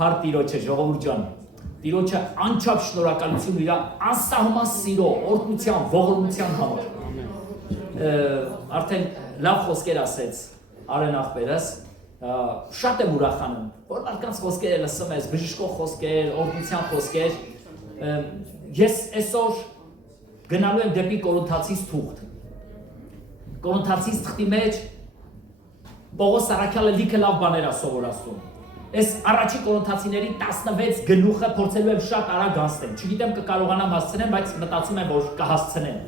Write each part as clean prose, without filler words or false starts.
Փառք Տիրոջը, ժողովուրդ ջան, Տիրոջը անչափ շնորհակալություն իր անսահման սիրո, օրհնության, ողորմության համար։ Արդեն լավ խոսքեր ասեց Արեն աղբերս, շատ եմ ուրախանում, որ մարդկանց խոսքերը լսում ես, բժշկող խոսքեր, օրհնության խոսքեր։ Ես այսօր գնալու եմ դեպի Կորինթացիս թուղթ։ Կորինթացիս թղթի մեջ Պողոս Առաքյալը լիքը լավ բաներ է սովորացնում։ Այս առաջի Կորինթացիների 16 գլուխը փորձելու եմ շատ արագ հասնել։ Չգիտեմ կկարողանամ հասցնեմ, բայց մտածում եմ, որ կհասցնեմ։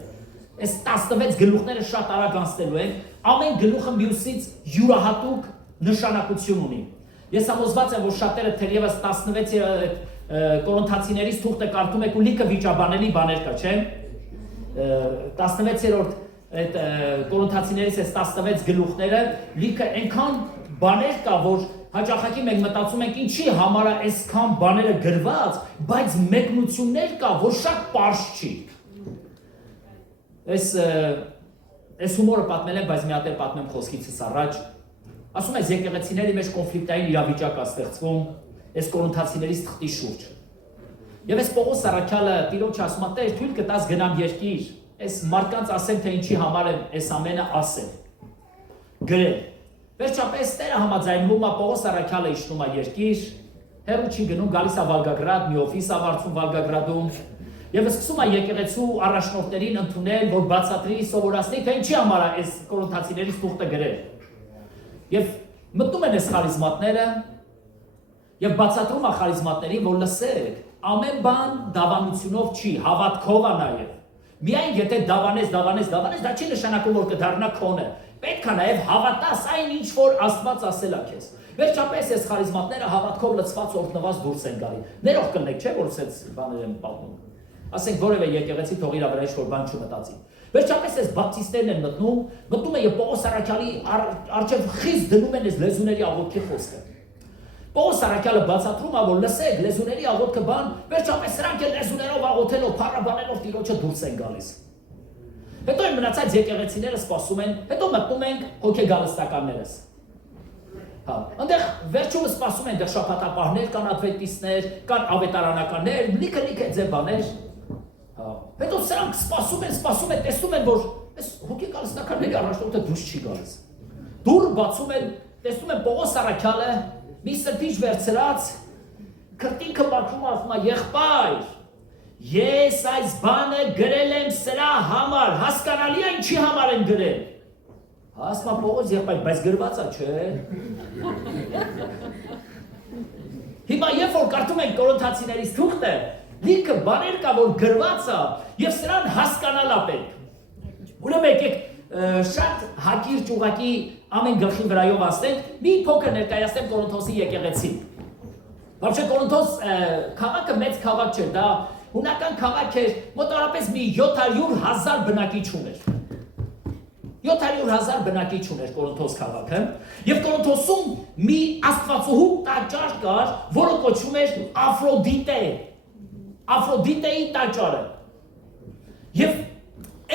Այս 16 գլուխները շատ արագ հասնելու են, ամեն գլուխը մյուսից յուրահատուկ նշանակություն ունի։ Ես համոզված եմ, որ շատերը թերևս 16 Կորինթացիներից թուղթը կարդում եք ու լիքը վիճաբանելի բաներ կա, չէ՞։ 16-րդ այդ Կորինթացիներից այս 16 գլուխները լիքը այնքան բաներ կա, որ հաճախակի մենք մտածում ենք ինչի համար է այսքան բաները գրված, բայց մեկնություններ կա, որ շատ պարզ չի։ Այս հումորը պատմել եմ, բայց մի հատ պատմեմ խոսքիցս առաջ։ Ասում ես եկեղեցիների մեջ կոնֆլիկտային իրավիճակ է ստեղծվում այս Կորինթացիներից թղթի շուրջ։ Եվ այս Պողոս Առաքյալը Տիրոջ ասում է, Տեր, թույլ կտաս գնամ երկիր, այս մարդկանց ասեմ, թե ինչի համար եմ այս ամենը ասել։ Գրել։ Վերջապես Տերը համաձայնվում է, Պողոս Առաքյալը իջնում է երկիր, հեռու չի գնում, գալիս է Վոլգագրադ, մի օֆիս է վարձում Վոլգագրադում, եւ սկսում է եկեղեցու առաջնորդներին ընդունել, որ բացատրի, սովորացնի, թե ինչի համար է այս Կորինթացիներից թուղթը գրել։ Եվ մտնում են այս խարիզմատները եւ բացատրում է խարիզմատներին, որ լսեք, ամեն բան դավանությունով չի, հավատքով է նաեւ։ Միայն եթե դավանես, դա չի նշանակում, որ կդառնա քոնը։ Պետք է նաև հավատաս այն ինչ որ Աստված ասել է քեզ։ Վերջապես այս խարիզմատները հավատքով լցված օրհնված դուրս են գալի։ Ներող կլնեք, չէ՞ որ սենց բաներ են պատմում։ Ասենք որևէ եկեղեցի թող իր վրա ինչ-որ բան չմտածի։ Վերջապես այս բապտիստներն են մտնում են եւ Պողոս Առաքյալի առջև խիստ դնում են այս լեզուների աղոթքի խոսքը։ Պողոս Առաքյալը բացատրում է, որ լսեք, լեզուների աղոթքը բան, վերջապես սրանք էլ լեզուներով աղոթելով, փառաբանելով Տիրոջը դուրս են գալիս։ Հետո են մնացած եկեղեցիները սպասում են, հետո մտնում ենք հոգեգալստականներս։ Հա, այնտեղ վերջում սպասում են, դեռ շաբաթապահներ կան, ադվենտիստներ, կան ավետարանականներ, լիքը ձեր բաներ։ Հա, հետո սրանք սպասում են, տեսնում են, որ այս հոգեգալստականների առաջնորդը դուրս չի գալիս։ Դուռ բացում են, տեսնում են Պողոս Առաքյալը, մի սրտիչ վերցրած, քրտինքը բացում ասում է, եղբայր, ես այս բանը գրել եմ սրա համար, հասկանալի է ինչի համար եմ գրել։ Ասում է Պողոս եղբայր, բայց գրված է, չէ։ Հիմա երբ որ կարդում ենք Կորինթացիներից թուղթը, լիքը բաներ կա, որ գրված է, եւ սրան հասկանալ է պետք։ Ուրեմն եկեք շատ հակիրճ ուղղակի ամեն գլխի վրայով ասենք, մի փոքր ներկայացնեմ Կորինթոսի եկեղեցին։ Вообще Կորինթոս քաղաքը մեծ քաղաք չէր, դա հունական քաղաք էր, մոտավորապես մի 700,000 բնակիչ ուներ։ 700,000 բնակիչ ուներ Կորինթոս քաղաքը, եւ Կորինթոսում մի աստվածուհու տաճար կար, որը կոչվում էր Աֆրոդիտե։ Աֆրոդիտեի տաճարը։ Եվ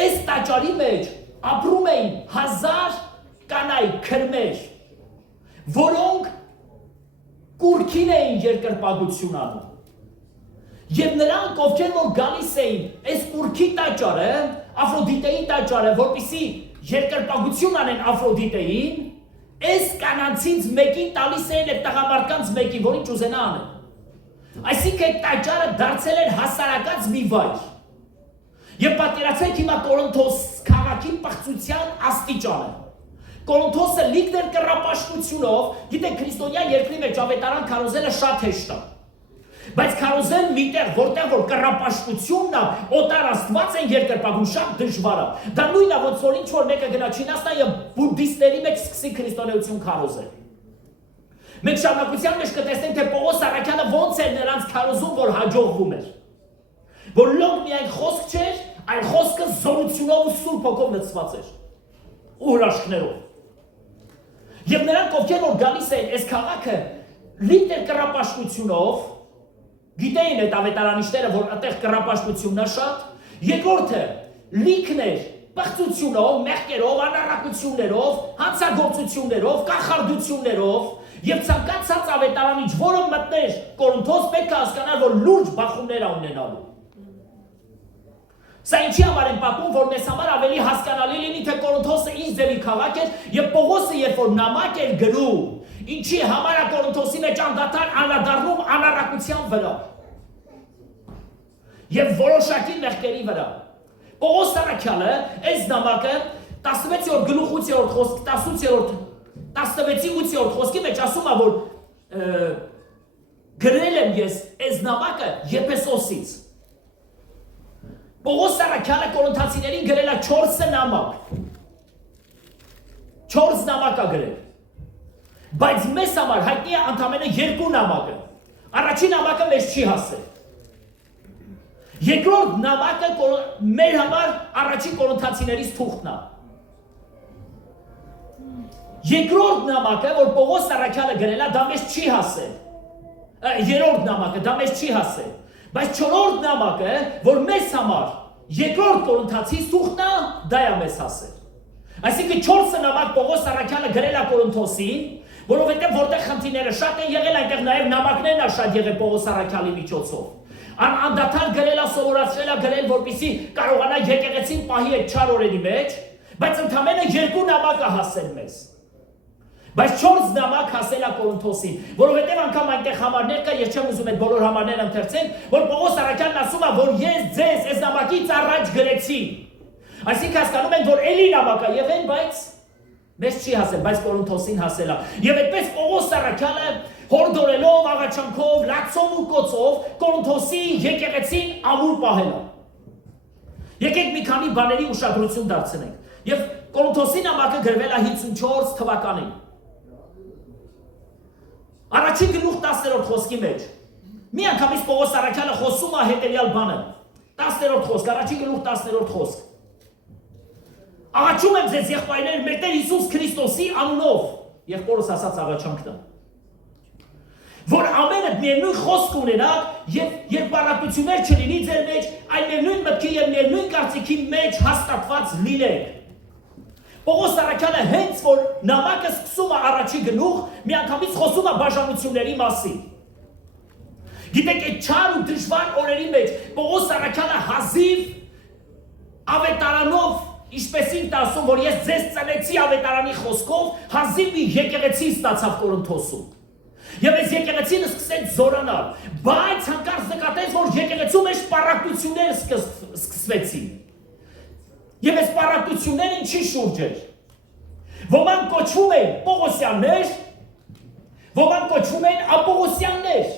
այս տաճարի մեջ ապրում էին 1000 կանայք քրմեր, որոնք կուրքին էին երկրպագություն անում։ Եվ նրանք, ովքեր որ գալիս էին այս կուրքի տաճարը, Աֆրոդիտեի տաճարը, որպեսզի երկրպագություն անեն Աֆրոդիտեին, այս կանանցից մեկին տալիս էին այդ տղամարդկանց մեկին, որին չուզենա անեն։ Այսինքն տաճարը դարձել էր հասարակած մի վայր։ Եվ պատկերացրեք հիմա Կորինթոս քաղաքի պղծության աստիճանը։ Կորինթոսը լիքն էր կռապաշտությունով, գիտեք քրիստոնյա երկրի մեջ ավետարան քարոզելը շատ հեշտ է։ Բայց քարոզել միտեղ, որտեղ որ կռապաշտությունն է, օտար Աստված են երկրպագում, շատ դժվար է։ Դա նույնն է, ոնց որ ինչ որ մեկը գնա Չինաստան եւ բուդդիստների մեջ սկսի քրիստոնեություն քարոզել։ Մենք շարունակության մեջ կտեսնենք, թե Պողոս Առաքյալը ոնց էր նրանց քարոզում, որ հաջողվում էր։ Որ լոկ միայն խոսք չէր, այլ խոսքը զորությունով ու Սուրբ Հոգով լցված էր։ Ու հրաշքներով։ Եվ նրանք ովքեր որ գալիս են այս քաղաքը լիք էր կռապաշտությունով, գիտեին այդ ավետարանիչները, որ այդտեղ կռապաշտությունն է շատ, երկրորդը լիքն էր պղծությունով, մեղքերով, անառակություններով, հանցագործություններով, կախարդություններով, Եվ ցանկացած ավետարանիչ, որը մտներ Կորինթոս, պետք է հասկանար, որ լուրջ բախումներ է ունենալու։ Սա ինչի համար են պատմում, որ մեզ համար ավելի հասկանալի լինի, թե Կորինթոսը ինչ ձևի քաղաք էր, եւ Պողոսը երբ որ նամակ էր գրում, ինչի համար է Կորինթոսի մեջ անդադար անդրադառնում անառակության վրա եւ որոշակի մեղքերի վրա։ Պողոս Սարաքյալը այս նամակը 16-րդ գլուխ 8-րդ խոսք, 16-ի 8-րդ խոսքի մեջ ասում է, որ գրել եմ ես այս նամակը Եփեսոսից։ Պողոս Սարաքյալը Կորինթացիներին գրել է 4 նամակ։ 4 նամակ է գրել։ Բայց մեզ համար հայտնի է ընդամենը 2 նամակը։ Առաջին նամակը մեզ չի հասել։ Երկրորդ նամակը մեր համար առաջին Կորինթացիներից թուղթն է։ Երկրորդ նամակը, որ Պողոս Սարաքյալը գրել է, դա մեզ չի հասել։ Երրորդ նամակը դա մեզ չի հասել։ Բայց 4-րդ նամակը, որ մեզ համար երկրորդ Կորինթացից թուղթն է, դա է մեզ հասել։ Այսինքն 4 նամակ Պողոս Սարաքյալը գրել է Կորինթոսին, որովհետև որտեղ խնդիրները շատ են եղել, այնտեղ նաև նամակներն է շատ եղել Պողոս Սարաքյալի միջոցով։ Անդադար գրել է, սովորացրել է գրել, որպեսզի կարողանա եկեղեցին պահի այդ չար օրերի մեջ, բայց ընդամենը 2 նամակ է հասել մեզ։ Բայց 4 նամակ հասել է Կորինթոսին, որովհետև անգամ այնտեղ համարներ կա, ես չեմ ուզում այդ բոլոր համարները ընթերցել, որ Պողոս Սարաքյանն ասում է, որ ես ձեզ այս նամակից առաջ գրեցի։ Այսինքն հասկանում ենք, որ էլի նամակ է եղել, բայց մեզ չի հասել, բայց Կորինթոսին հասել է։ Եվ այդպես Պողոս Սարաքյալը հորդորելով, աղաչանքով, լացով ու կոծով Կորինթոսի եկեղեցին ամուր պահել է։ Եկեք մի քանի բաների ուշադրություն դարձնենք։ Եվ Կորինթոսի նամակը գրվել է 54 թվականին։ Առաջին գլուխ 10-րդ խոսքի մեջ մի անգամից Պողոս Սարաքյալը խոսում է հետևյալ բանը։ 10-րդ խոսք, առաջին գլուխ 10-րդ խոսք։ Աղաչում եմ ձեզ եղբայրներ մեր Տեր Հիսուս Քրիստոսի անունով, եղբորս ասած աղաչանքն է, որ ամենը միևնույն խոսք ունենաք եւ երկբարատություններ չլինի ձեր մեջ, այլ միևնույն մտքի եւ միևնույն կարծիքի մեջ հաստատված լինեք։ Պողոս Սարաքյալը հենց որ նամակը սկսում է առաջի գլուխ, միանգամից խոսում է բաժանությունների մասին։ Գիտեք, այդ չար ու դժվար օրերի մեջ Պողոս Սարաքյալը հազիվ ավետարանով, ինչպեսին ասում, որ ես ձեզ ծնեցի ավետարանի խոսքով, հազիվ մի եկեղեցի ստացավ Կորինթոսում։ Եվ այս եկեղեցին սկսեց զորանալ, բայց հանկարծ նկատեց, որ եկեղեցու մեջ պառակտություններ սկսվեցին։ Եվ այս պառակտությունները ինչի շուրջ էր։ Ոմանք կոչվում են Պողոսյաններ, ոմանք կոչվում են Ապողոսյաններ,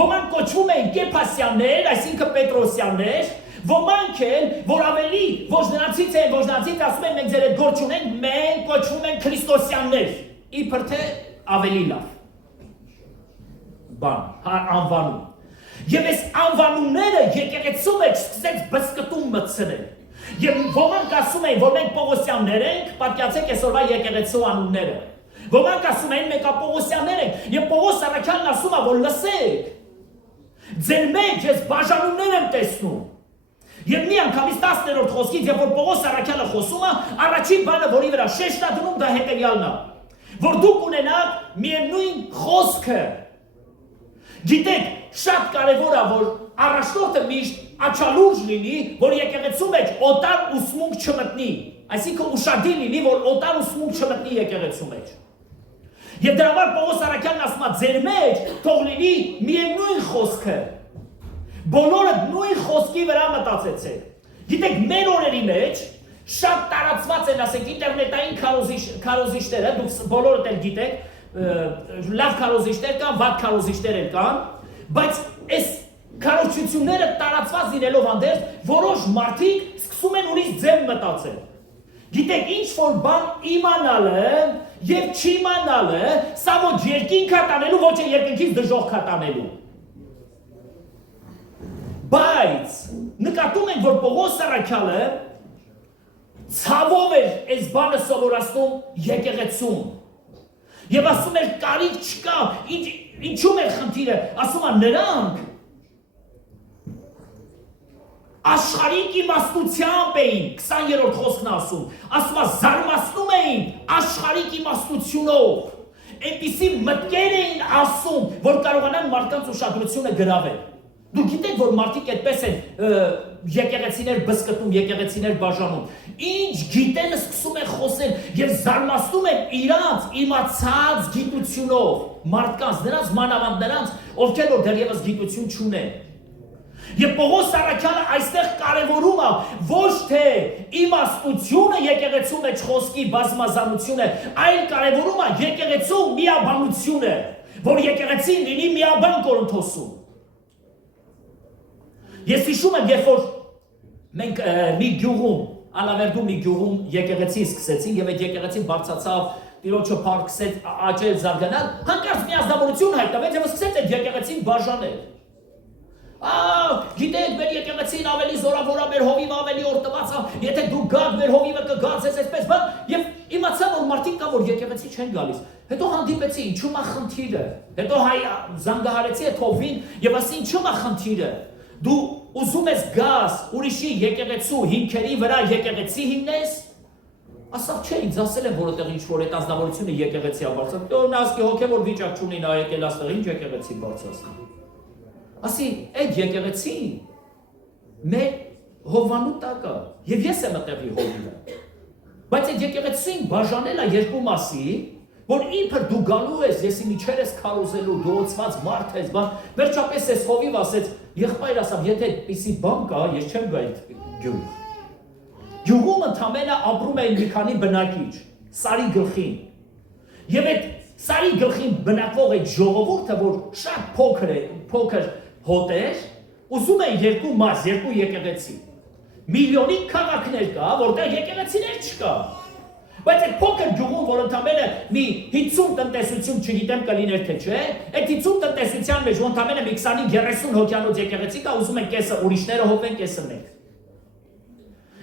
ոմանք կոչվում են Կեփասյաններ, այսինքն Պետրոսյաններ, ոմանք են, որ ավելի ոչ նրանցից են, ոչ նրանցից ասում են մենք ձեր հետ գործ չունենք, մենք կոչվում են Քրիստոսյաններ, իբր թե ավելի լավ բան, անվանում։ Եվ այս անվանումները եկեղեցու մեջ սկսեց բսկտում մտցնել։ Եվ ոմանք ասում են, որ մենք Պողոսյաններ ենք, պատկացեք այսօրվա եկեղեցու անունները։ Ոմանք ասում են մենք Ապողոսյաններ ենք, եւ Պողոս Սարաքյանն ասում է, որ լսեք, ձեր մեջ ես բաժանումներ եմ տեսնում։ Եվ մի անգամից 10-րդ խոսքից, երբ որ Պողոս Սարաքյալը խոսում է, առաջին բանը, որի վրա շեշտ է դնում, դա հետևյալն է, որ դուք ունենաք միևնույն խոսքը։ Գիտեք, շատ կարևոր է, որ առաջնորդը միշտ աչալուրջ լինի, որ եկեղեցու մեջ օտար ուսմունք չմտնի, այսինքն ուշադիր լինի, որ օտար ուսմունք չմտնի եկեղեցու մեջ։ Եվ դրա համար Պողոս Սարաքյանն ասում է, ձեր մեջ թող լինի միևնույն խոսքը։ Բոլորը նույն խոսքի վրա մտածեցեք։ Գիտեք, մեր օրերի մեջ շատ տարածված են, ասենք, ինտերնետային քարոզիչները, դուք բոլորդ էլ գիտեք, լավ քարոզիչներ կան, վատ քարոզիչներ կան, բայց այս քարոզչությունները տարածված լինելով հանդերձ, որոշ մարդիկ սկսում են ուրիշ ձև մտածել։ Գիտեք, ինչ որ բան իմանալը եւ չիմանալը, սա ոչ երկինք է տանելու, ոչ երկինքից դժոխք է տանելու։ Բայց նկատում ենք, որ Պողոս Սարաքյալը ցավով էր այս բանը սովորացնում եկեղեցում։ Եվ ասում էր կարիք չկա, ինչու՞մ է խնդիրը, ասում է նրանք աշխարհիկ իմաստությամբ էին, 20-րդ խոսքն ասում է զարմացնում էին աշխարհիկ իմաստությունով։ այնպիսի մտքեր էին ասում, որ կարողանան մարդկանց ուշադրությունը գրավել։ Դուք գիտեք, որ մարդիկ այդպես են եկեղեցիներ բզկտում, եկեղեցիներ բաժանում։ Ինչ գիտեն սկսում են խոսել եւ զարմացնում են իրանց իմացած գիտությունով մարդկանց, նրանց մանավանդ նրանց, ովքեր որ դեռևս գիտություն չունեն։ Եվ Պողոս Առաքյալը այստեղ կարևորում է ոչ թե իմաստությունը եկեղեցու մեջ խոսքի բազմազանությունը, այլ կարևորում է եկեղեցու միաբանությունը, որ եկեղեցին լինի միաբան Կորինթոսում։ Ես հիշում եմ, երբ որ մենք մի գյուղում, Անավերդու մի գյուղում եկեղեցի սկսեցին եւ այդ եկեղեցին բարձացավ, Տիրոջը փառքսեց, աճել, զարգանալ, հանկարծ մի ազնվորություն հայտնվեց եւ սկսեց այդ եկեղեցին բաժանել։ Գիտեք, մեր եկեղեցին ավելի զորավոր է, մեր հովիվը ավելի օրտված է, եթե դու գաք, մեր հովիվը կգացես այսպես բան, եւ իմացա, որ մարդիկ կա, որ եկեղեցի չեն գալիս։ Հետո հանդիպեցի, ինչու՞մ է խնդիրը։ Հետո հայ զանգահարեցի այդ հովին եւ ասի, ինչու՞մ է խնդիրը։ Դու ուզում ես գաս ուրիշի եկեղեցու հիմքերի վրա եկեղեցի հիմնես։ Ասավ չէ, ինձ ասել են, որովհետեւ ինչ որ այդ ազնվորությունը եկեղեցի է բարձրացնում։ Դու նասկի հոգեվոր վիճակ չունի, նա եկել աստեղ ինչ եկեղեցի բարձրացնում։ Ասի, այդ եկեղեցին մեր հովանու տակ է, եւ ես եմ այդտեղի հովիվը։ Բայց այդ եկեղեցին բաժանել է երկու մասի, որ իբր դու գալու ես, եսի միջեր ես քարոզելու, դու ոցված մարդ ես, բան, վերջապես ես հովիվ ասեց, եղբայր ասավ, եթե այդպիսի բան կա, ես չեմ գա այդ գյուղ։ Գյուղում ընդամենը ապրում էին մի քանի բնակիչ, Սարի գլխին։ Եվ այդ Սարի գլխին բնակվող այդ ժողովուրդը, որ շատ փոքր հոտ էր, ուզում են երկու մաս, երկու եկեղեցի։ Միլիոնի քաղաքներ կա, որտեղ եկեղեցիներ չկա։ Բայց այդ փոքր գյուղում, որ ընդամենը մի 50 տնտեսություն, չգիտեմ կլիներ թե չէ, այդ 50 տնտեսության մեջ ընդամենը մի 25-30 հոգյանոց եկեղեցի կա, ուզում են կեսը ուրիշները հովեն, կեսը մենք։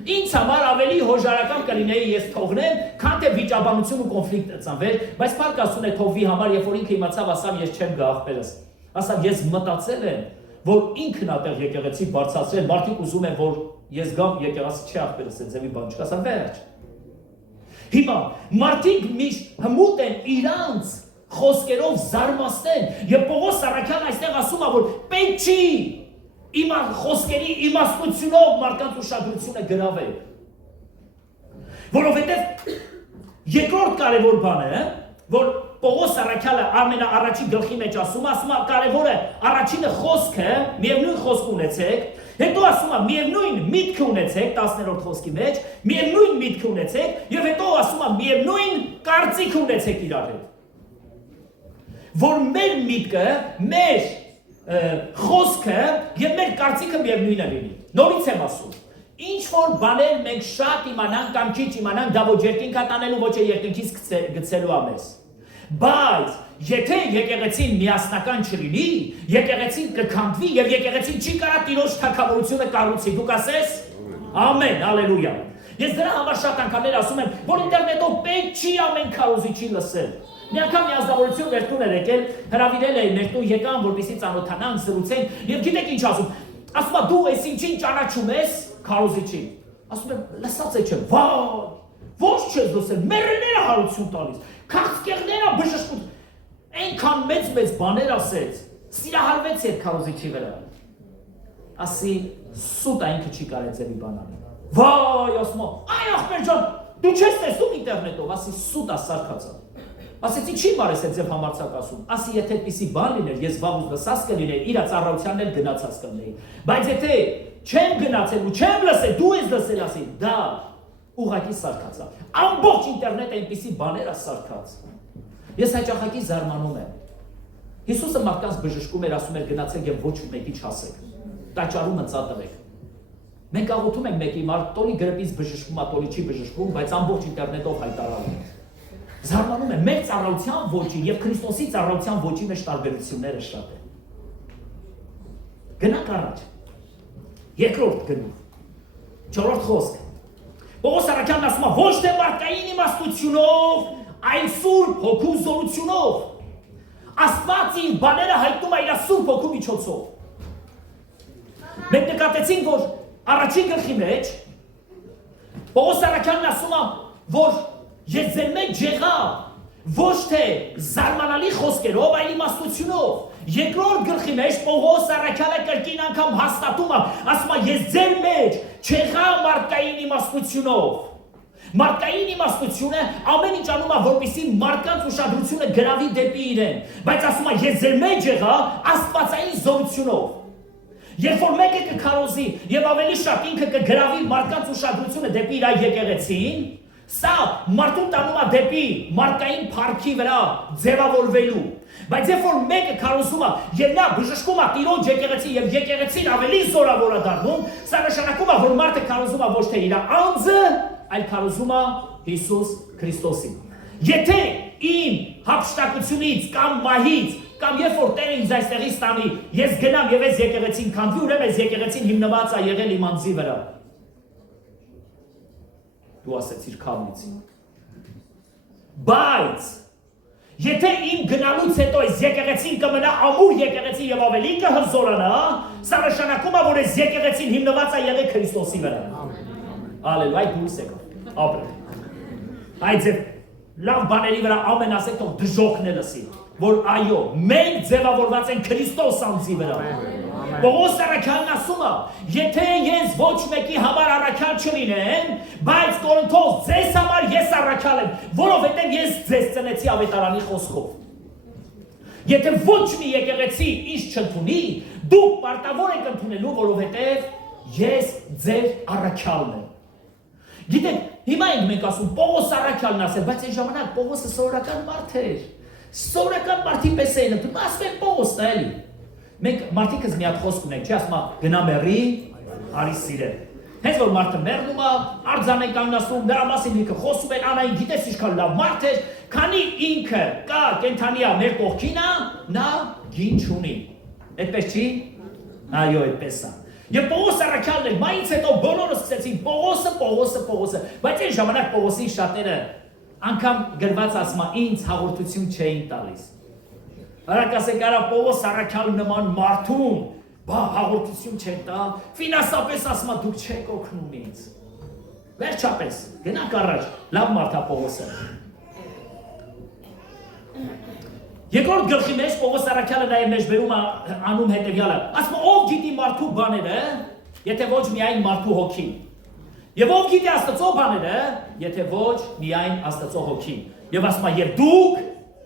Ինձ համար ավելի հոժարական կլինեի ես թողնեմ, քան թե վիճաբանություն ու կոնֆլիկտ ծնվեր, բայց փառք Աստծուն այդ հովի համար, երբ որ ինքը իմացավ, ասավ ես չեմ գա աղբերս։ Ասավ ես մտածել եմ, որ ինքն ատեղ եկեղեցի բարձրացրել, մարդիկ ուզում են, որ ես գամ եկեղեցի չի աղբերս, այդ ձևի բան չկա, ասավ վերջ։ Հիմա մարդիկ միշտ հմուտ են իրանց խոսքերով զարմացնեն, եւ Պողոս Առաքյալն այստեղ ասում է, որ պետք չի խոսքերի իմաստությունով մարդկանց ուշադրությունը գրավել։ Որովհետև երկրորդ կարևոր բանը, որ Պողոս Առաքյալը ամենաառաջին գլխի մեջ ասում է կարևոր է առաջինը խոսքը, միևնույն խոսք ունեցեք, հետո ասում է միևնույն միտք ունեցեք 10-րդ խոսքի մեջ, միևնույն միտք ունեցեք եւ հետո ասում է միևնույն կարծիք ունեցեք իրար հետ։ Որ մեր միտքը, մեր խոսքը եւ մեր կարծիքը միևնույնն է լինի։ Նորից եմ ասում, ինչ որ բաներ մենք շատ իմանանք կամ քիչ իմանանք, դա ոչ երկինքա տանելու, ոչ երկինքից գցելու ամես։ Բայց եթե եկեղեցին միասնական չլինի, եկեղեցին կքանդվի եւ եկեղեցին չի կարա Տիրոջ թագավորությունը կառուցի։ Դուք ասես ամեն, հալելույա։ Ես դրա համար շատ անգամներ ասում եմ, որ ինտերնետով պետք չի ամեն քարոզիչի լսել։ Մի անգամ մի ազնվորություն մեր տուն էր եկել, հրավիրել էին մեր տուն եկան, որպեսզի ծանոթանան, զրուցեն, եւ գիտեք ինչ ասում։ Ասում է դու այս ինչին ճանաչում ես քարոզիչին։ Ասում եմ լսած է չէ, վայ, ոչ չես լսել, մերները հարություն տալիս, քաղցկեղները բժշկут, այնքան մեծ բաներ ասեց, սիրահարվեց այդ քարոզիչի վրա։ Ասի սուտ այնքը չի կարել ձևի բան անել։ Վայ, ասում է, այ ախպեր ջան, դու չես տեսնում ինտերնետով, ասի սուտ է սարքած։ Ասեցի չի մարես այդ ձև համարցակ ասում, ասի եթե այդպիսի բան լիներ, ես վաղուց լսած կլիներ, իր ծառայությանն էլ գնացած կլինեի, բայց եթե չեմ գնացել ու չեմ լսել, դու ես լսել, ասի, դա ուղղակի սարքած է, ամբողջ ինտերնետը այնպիսի բաներ է սարքած։ Ես հաճախակի զարմանում եմ։ Հիսուսը մարդկանց բժշկում էր, ասում էր գնացեք եւ ոչ մեկի չասեք, տաճարումը ծատվեք։ Մենք աղոթում ենք մեկի մարդ տոլի գրպից բժշկում է, տոլի չի բժշկում, բայց ամբողջ ինտերնետով հայտարարում է։ Զարմանում եմ, մեր ծառայության ոճի եւ Քրիստոսի ծառայության ոճի մեջ տարբերությունները շատ են։ Գնանք առաջ։ Երկրորդ գնով։ Չորրորդ խոսք։ Պողոս Առաքյալն ասում է, ոչ թե մարդկային իմաստությունով, այլ Սուրբ Հոգու զորությունով։ Աստված իր բաները հայտնում է իր Սուրբ Հոգու միջոցով։ Մենք նկատեցինք, որ առաջին գլխի մեջ Պողոս Առաքյալն ասում է, որ ես ձեր մեջ եղա, ոչ թե զարմանալի խոսքերով, այլ իմաստությունով։ Երկրորդ գլխի մեջ Պողոս առաքյալը կրկին անգամ հաստատում է, ասում է ես ձեր մեջ չեղա մարդկային իմաստությունով։ Մարդկային իմաստությունը ամեն ինչ անում է, որպեսզի մարդկանց ուշադրությունը գրավի դեպի իրեն, բայց ասում է ես ձեր մեջ եղա աստվածային զորությունով։ Երբ որ մեկը կքարոզի եւ ավելի շատ ինքը կգրավի մարդկանց ուշադրությունը դեպի իր եկեղեցին, սա մարդուն տանում է դեպի մարդկային փառքի վրա ձևավորվելու։ Բայց երբ որ մեկը քարոզում է եւ նա բժշկում է Տիրոջ եկեղեցին եւ եկեղեցին ավելի զորավոր է դառնում, սա նշանակում է, որ մարդը քարոզում է ոչ թե իր անձը, այլ քարոզում է Հիսուս Քրիստոսին։ Եթե իմ հափշտակությունից կամ մահից կամ երբ որ Տերը ինձ այստեղից տանի, ես գնամ եւ այս եկեղեցին քանդվի, ուրեմն այս եկեղեցին հիմնված է եղել իմ անձի վրա։ Դու ասեցիր քավնից։ Բայց եթե իմ գնալուց հետո այս եկեղեցին կմնա ամուր եկեղեցի եւ ավելի կհզորանա, սա նշանակում է, որ այս եկեղեցին հիմնված է եղել Քրիստոսի վրա։ Ալելույա, դուրս եկա։ Ապրել։ Այդ լավ բաների վրա ամեն ասեք թող դժոխն է լսի, որ այո, մենք ձևավորված ենք Քրիստոս անձի վրա։ Պողոս առաքյալն ասում է, եթե ես ոչ մեկի համար առաքյալ չլինեմ, բայց Կորինթոս ձեզ համար ես առաքյալ եմ, որովհետև ես ձեզ ծնեցի ավետարանի խոսքով։ Եթե ոչ մի եկեղեցի ինձ չընդունի, դուք պարտավոր եք ընդունելու, որովհետև ես ձեր առաքյալն եմ։ Գիտեք, հիմա ենք մենք ասում Պողոս առաքյալն ասել, բայց այն ժամանակ Պողոսը սովորական մարդ էր։ Սովորական մարդի պես էին ընդունում, ասում են Պողոսն է էլի։ Մենք մարդիկս մի հատ խոսք ունենք, չի ասում գնա մեռի, արի սիրել։ Հենց որ մարդը մեռնում է, արձան են կանգնացնում, նրա մասին ինքը խոսում են, անային գիտես ինչքան լավ մարդ էր, քանի ինքը կա կենթանի է մեր կողքին է, նա գին չունի։ Այդպես չի։ Այո, այդպես է։ Եվ Պողոս առաքյալն էր, մայից հետո բոլորը սկսեցին Պողոսը, բայց այն ժամանակ Պողոսի շատերը անգամ գրված ասма ինձ հաղորդություն չէին տալիս։ Արակասեք արա Պողոս առաքյալու նման մարդուն, բա հաղորդություն չեն տա, ֆինանսապես ասма դուք չեք օգնում ինձ։ Վերջապես, գնանք առաջ, լավ մարդ է Պողոսը։ Երկրորդ գլխի մեջ Պողոս առաքյալը նաև մեջ բերում անում հետևյալը, ասում ով գիտի մարդու բաները, եթե ոչ միայն մարդու հոգին։ Եվ ով գիտի Աստծո բաները, եթե ոչ միայն Աստծո հոգին։ Եվ ասում է, եւ դուք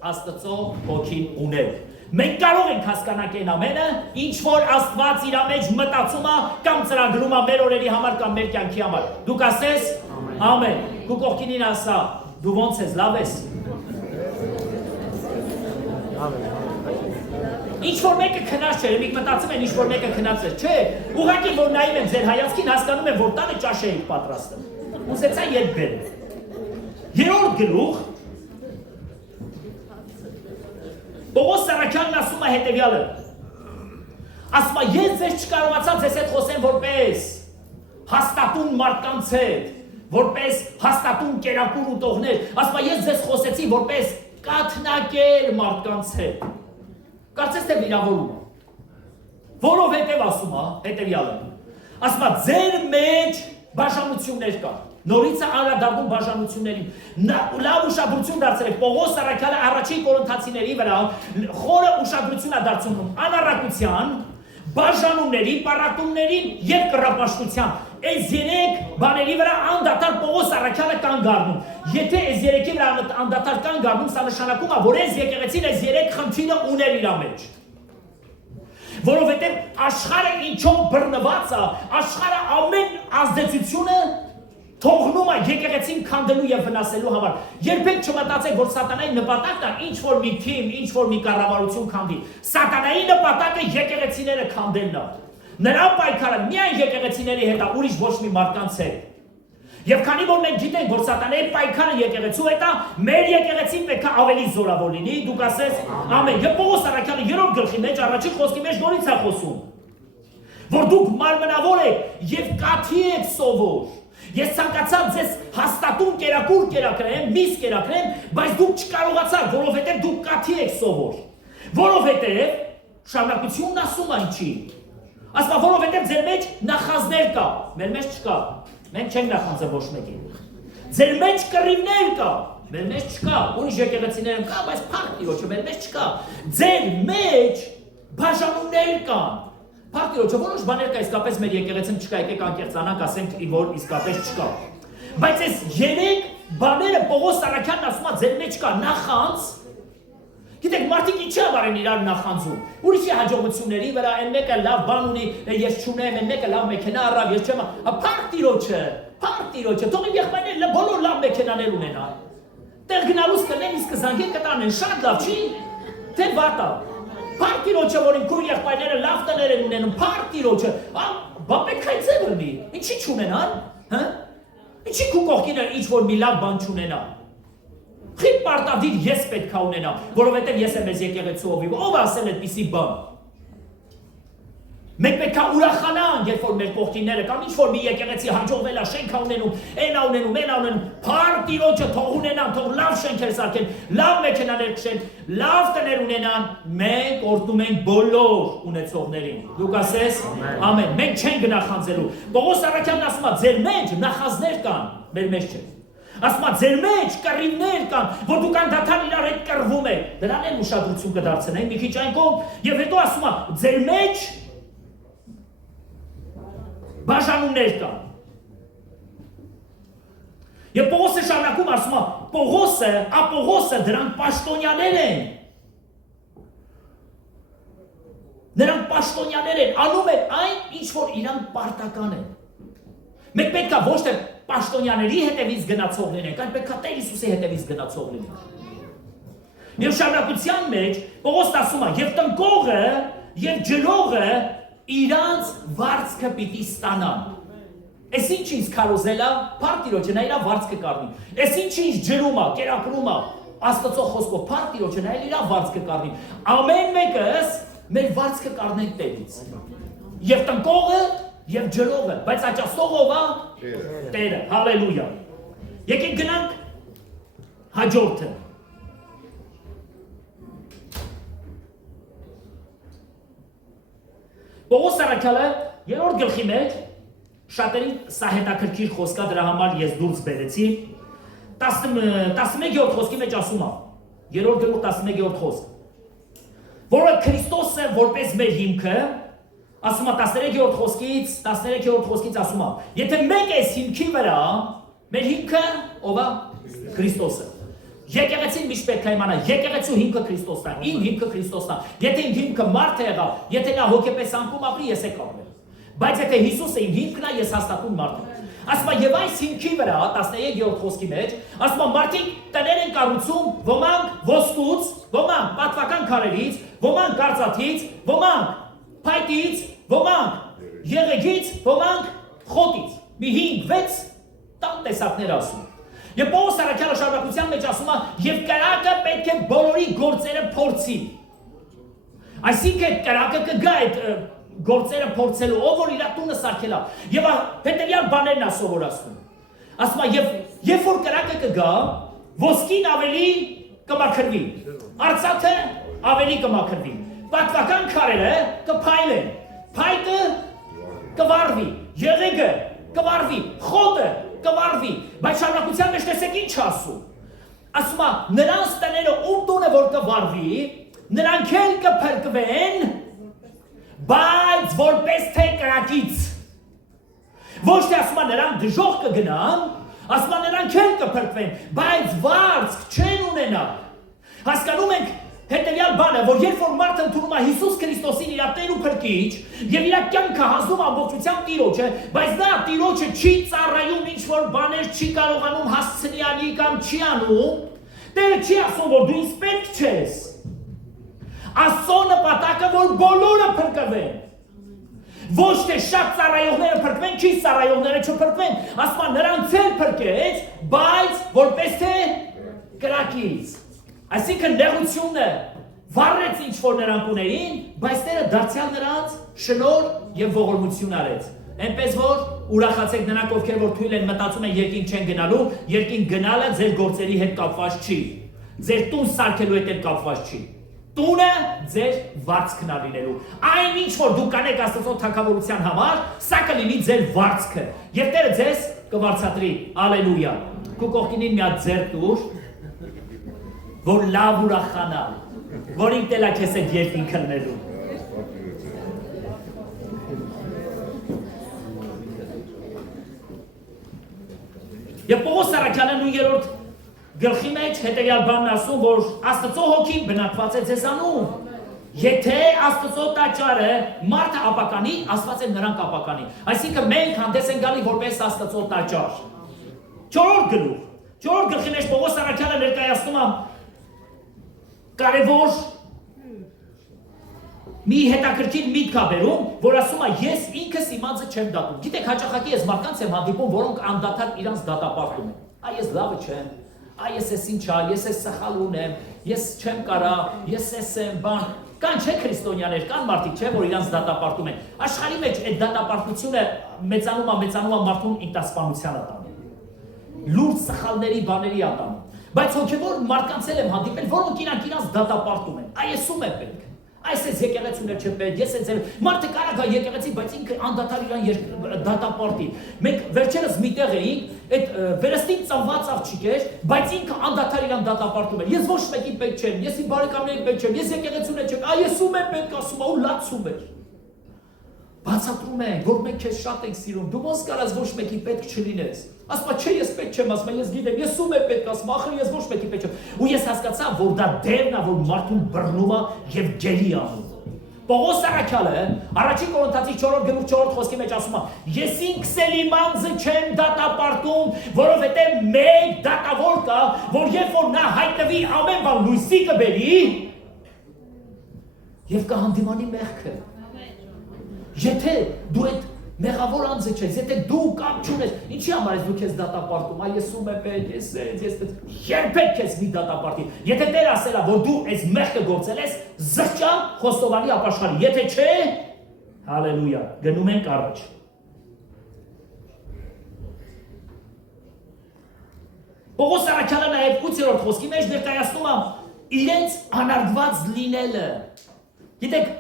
Աստծո հոգին ունեք։ Մենք կարող ենք հասկանալ այն ամենը, ինչ որ Աստված իր մեջ մտածում է կամ ծրագրում է մեր օրերի համար կամ մեր կյանքի համար։ Դուք ասես ամեն։ Դու կողքինին ասա, դու ոնց ես, լավ ես։ Ինչ որ մեկը քնած չէ, մենք մտածում են ինչ որ մեկը քնած է, չէ, ուղղակի որ նայում են ձեր հայացքին, հասկանում են որ տանը ճաշ եք պատրաստում։ Ուզեցա երբ բերել։ Երրորդ գլուխ Պողոս առաքյալն ասում է հետևյալը։ Ասում է ես ձեզ չկարողացա ձեզ հետ խոսեմ որպես հաստատուն մարդկանց հետ, որպես հաստատուն կերակուր ուտողներ, ասում է ես ձեզ խոսեցի որպես կաթնակեր մարդկանց հետ։ Կարծես թե վիրավորում է։ Որովհետև ասում է հետևյալը։ Ասում է ձեր մեջ բաժանություններ կա։ Նորից է անդրադառնում բաժանություններին։ Լավ ուշադրություն դարձրեք Պողոս առաքյալը առաջին Կորինթացիների վրա խորը ուշադրություն է դարձնում անառակության, բաժանումների, պարատումներին եւ կռապաշտության։ Այս երեք բաների վրա անդադար Պողոս առաքյալը կանգ առնում։ Եթե այս երեքի վրա անդադար կանգ առնում, սա նշանակում է, որ այս եկեղեցին այս երեք խնդիրը ուներ իր մեջ։ Որովհետև աշխարհը ինչով բռնված է, աշխարհը ամեն ազդեցությունը թողնում է եկեղեցին քանդելու եւ վնասելու համար։ Երբեք չմտածեք, որ սատանայի նպատակն է ինչ որ մի թիմ, ինչ որ մի կառավարություն քանդի։ Սատանայի նպատակը եկեղեցիները քանդելն է։ Նրա պայքարը միայն եկեղեցիների հետ է, ուրիշ ոչ մի մարդկանց հետ։ Եվ քանի որ մենք գիտենք, որ սատանայի պայքարը եկեղեցու հետ է, մեր եկեղեցին պետք է ավելի զորավոր լինի, դուք ասես ամեն։ Եվ Պողոս առաքյալը երրորդ գլխի մեջ առաջին խոսքի մեջ նորից է խոսում, որ դուք մարմնավոր եք եւ կաթի եք սովոր։ Ես ցանկացա ձեզ հաստատուն կերակուր կերակրեմ, միս կերակրեմ, բայց դուք չկարողացաք, որովհետև դուք կաթի եք սովոր։ Որովհետև շարունակությունն ասում է ինչի։ Ասում է, որովհետև ձեր մեջ նախանձներ կա, մեր մեջ չկա։ Մենք չենք նախանձը ոչ մեկին։ Ձեր մեջ կռիվներ կա, Մեր մեջ չկա, ուրիշ եկեղեցիներում կա, բայց փառք Տիրոջը մեր մեջ չկա։ Ձեր մեջ բաժանումներ կան։ Փառք Տիրոջը, որոշ բաներ կա իսկապես մեր եկեղեցին չկա, եկեք անկեղծանանք, ասենք, որ իսկապես չկա։ Բայց այս երեք բաները Պողոս Սարաքյանն ասում է ձեր մեջ կա նախանձ։ Գիտեք, մարդիկ ինչի համար են իրար նախանձում։ Ուրիշի հաջողությունների վրա, այն մեկը լավ բան ունի, ես չունեմ, այն մեկը լավ մեքենա առավ, ես չեմ։ Փառք Տիրոջը, թող իմ եղբայրները բոլոր լավ մեքենաներ ունենան։ Տեղ գնալուց կլեն իսկ զանգեր կտանեն, շատ լավ չի, թե վատ է։ Փառք Տիրոջը, որ իմ քույր եղբայրները լավ տներ են ունենում, փառք Տիրոջը, բա պետք է ձև լինի, ինչի չունենան, հա։ Ինչի քու կողքին ինչ-որ մի լավ բան չունենա։ Խիտ պարտադիր ես պետք է ունենամ, որովհետև ես եմ ես եկեղեցու ով ասել այդպիսի բան։ Մենք պետք է ուրախանանք, երբ որ մեր կողքինները կամ ինչ-որ մի եկեղեցի հաջողվել է, շենք է ունենում, այն է ունենում, փառք Տիրոջը թող ունենան, թող լավ շենքեր սարքեն, լավ մեքենաներ քշեն, լավ տներ ունենան, մենք օրհնում ենք բոլոր ունեցողներին։ Դուք ասես, ամեն, մենք չենք նախանձելու։ Պողոս Սարաքյանն ասում է, ձեր մեջ նախանձներ կան, մեր մեջ չէ։ Ասում է, ձեր մեջ կռիվներ կան, որ դուք անդադար իրար հետ կռվում եք։ Դրան էլ ուշադրություն կդարձնենք մի քիչ այն կողմ, եւ հետո ասում է, ձեր մեջ բաժանումներ կան։ Եվ Պողոսը շարունակում ասում է, Պողոսը դրանք պաշտոնյաներ են։ Նրանք պաշտոնյաներ են, անում են այն, ինչ որ իրանք պարտական են։ Մենք պետք է ոչ թե պաշտոնյաների հետևից գնացող լինենք, այլ պետք է Տեր Հիսուսի հետևից գնացող լինենք։ Եվ շարունակության մեջ Պողոսն ասում է, եւ տնկողը եւ ջրողը իրանց վարձքը պիտի ստանան։ Էս ինչ ինձ քարոզելա, փառք Տիրոջը, նա իրա վարձքը կառնի։ Էս ինչ ջրում է, կերակրում է, Աստծո խոսքով փառք Տիրոջը, նա իրա վարձքը կառնի։ Ամեն մեկս մեր վարձքը կառնենք Տերից։ Եվ տնկողը եւ ջրողը, բայց աճացողը ով է? Տերը, հալելույա։ Եկեք գնանք հաջորդը։ Պողոս Սարաքյալը երրորդ գլխի մեջ շատերին սա հետաքրքիր խոսք է, դրա համար ես դուրս բերեցի 11-րդ խոսքի մեջ ասում է, երրորդ գլուխ 11-րդ խոսք, որը Քրիստոսը որպես մեր հիմքը, ասում է 13-րդ խոսքից ասում է, եթե մենք այս հիմքի վրա, մեր հիմքը ով է? Քրիստոսը։ Եկեղեցին միշտ պետք է իմանա, եկեղեցու հիմքը Քրիստոսն է, իմ հիմքը Քրիստոսն է, եթե իմ հիմքը մարդ է եղավ, եթե նա հոգեպես անկում ապրի, ես եք ապրել, բայց եթե Հիսուսը իմ հիմքն է, ես հաստատում մարդ եմ։ Ասում է, եւ այս հիմքի վրա 13-րդ խոսքի մեջ, ասում է, մարդիկ տներ են կառուցում, ոմանք ոսկուց, ոմանք պատվական քարերից, ոմանք կարծաթից, ոմանք փայտից, ոմանք եղեգից, ոմանք խոտից։ Մի 5-6 տան տեսակներ ասում։ Եվ Պողոս Սարաքյալը շարունակության մեջ ասում է, եւ կրակը պետք է բոլորի գործերը փորձի։ Այսինքն կրակը կգա այդ գործերը փորձելու, ով որ իր տունը սարքել է։ Եվ հետեւյալ բաներն է սովորացնում։ Ասում է, երբ որ կրակը կգա, ոսկին ավելի կմաքրվի, արծաթը ավելի կմաքրվի, պատվական քարերը կփայլեն, փայտը կվարվի, եղեգը կվարվի, խոտը կվարվի, բայց շարունակության մեջ տեսեք ինչ ասում։ Ասում է, նրանց տները ում տունը որ կվարվի, նրանք էլ կփրկվեն, բայց որպես թե կրակից։ Ոչ թե ասում է նրանք դժոխք կգնան, ասում է նրանք էլ կփրկվեն, բայց վարձք չեն ունենա։ Հասկանում ենք հետևյալ բանը, որ երբ որ մարդը ընդունում է Հիսուս Քրիստոսին իր Տեր ու Փրկիչ, եւ իր կյանքը հանձնում ամբողջությամբ Տիրոջը, բայց նա Տիրոջը չի ծառայում, ինչ որ բաներ չի կարողանում հասցնի կամ չի անում, Տերը չի ասում, որ դու ինձ պետք չես։ Աստծո նպատակը որ բոլորը փրկվեն։ Ոչ թե շատ ծառայողները փրկվեն, քիչ ծառայողները չփրկվեն, ասում է նրանց էլ փրկեց, բայց որպես թե կրակից։ Այսինքն նեղությունը վառեց ինչ որ նրանք ունեին, բայց Տերը դարձյալ նրանց շնորհ եւ ողորմություն արեց։ Այնպես որ ուրախացեք նրանք, ովքեր որ թույլ են մտածում են երկինք չեն գնալու, երկինք գնալը ձեր գործերի հետ կապված չի։ Ձեր տուն սարքելու հետ կապված չի։ Տունը ձեր վարձքն է լինելու։ Այն ինչ որ դուք կանեք Աստծո թագավորության համար, սա կլինի ձեր վարձքը։ Եվ Տերը ձեզ կվարձատրի։ Ալելույա։ Քո կողքինին մի հատ ձեռք տուր, որ լավ ուրախանալ, որ ինքն էլ է քեզ այդ երկինքը լնելու։ Եվ Պողոս առաքյալը նույն երրորդ գլխի մեջ հետևյալ բանն ասում, որ Աստծո հոգին բնակված է ձեզանում։ Եթե Աստծո տաճարը մարդը ապականի, Աստված է նրանք ապականի։ Այսինքն մենք հանդես ենք գալի որպես Աստծո տաճար։ Չորրորդ գլխի մեջ Պողոս առաքյալը ներկայացնում է կարևոր մի հետաքրքիր միտք է բերում, որ ասում է ես ինքս իմանձը չեմ դատում։ Գիտեք, հաճախակի ես մարդկանց եմ հանդիպում, որոնք անդադար իրանց դատապարտում են։ Ես լավը չեմ, ես ես ինչ է, ես ես սխալ ունեմ, ես չեմ կարա, ես եմ բան։ Կան չէ քրիստոնյաներ, կան մարդիկ չէ, որ իրանց դատապարտում են։ Աշխարհի մեջ այդ դատապարտությունը մեծանում է մարդուն ինքնասպանության ատանում։ Լուրջ սխալների բաների ատանում։ Բայց հոգևոր մարդկանց եմ հանդիպել, որոնք իրանց դատապարտում են։ Այս ում է պետք։ Այս եկեղեցուն չէ պետք, ես եմ մարդը կարող է եկեղեցի, բայց ինքը անդադար իրան դատապարտի։ Մենք վերջերս միտեղ էինք, այդ վերստին ծնված աղջիկ էր, բայց ինքը անդադար իրան դատապարտում էր։ Ես ոչ մեկի պետք չեմ, ես իմ բարեկամների պետք չեմ, ես եկեղեցուն չեմ, ես ում եմ պետք ասում, ու լացում էր։ Բացատրում ենք, որ մենք քեզ շատ ենք սիրում, դու ոնց կարաս ոչ մեկի պետք չլինես։ Ասում չէ, ես պետք չեմ, ասում ես գիտեմ, ես ում եմ պետք, ասում ախր ես ոչ մեկի պետք չեմ։ Ու ես հասկացա, որ դա դերն է, որ մարդուն բռնում է եւ ջերի անում։ Պողոս առաքյալը առաջին Կորինթացի 4-րդ գլուխ 4-րդ խոսքի մեջ ասում է. ես ինքս էլ իմ անձը չեմ դատապարտում, որովհետեւ մեկ դատավոր կա, որ երբ որ նա հայտնվի ամեն բան լույսի կբերի եւ կհանդիմանի մեղքը։ Եթե դու այդ մեղավոր անձը չես, եթե դու կապ չունես, ինչի համար ես դու քեզ դատապարտում, ես ում եմ պետք, ես երբեք քեզ մի դատապարտի։ Եթե Տեր ասել է, որ դու այս մեղքը գործել ես, զղջա Խոստովանի ապաշխարի, եթե չէ, հալելույա, գնում ենք առաջ։ Պողոս առաքյալը նաև 8-րդ խոսքի մեջ ներկայացնում է իրենց անարգված լինելը։ Գիտեք,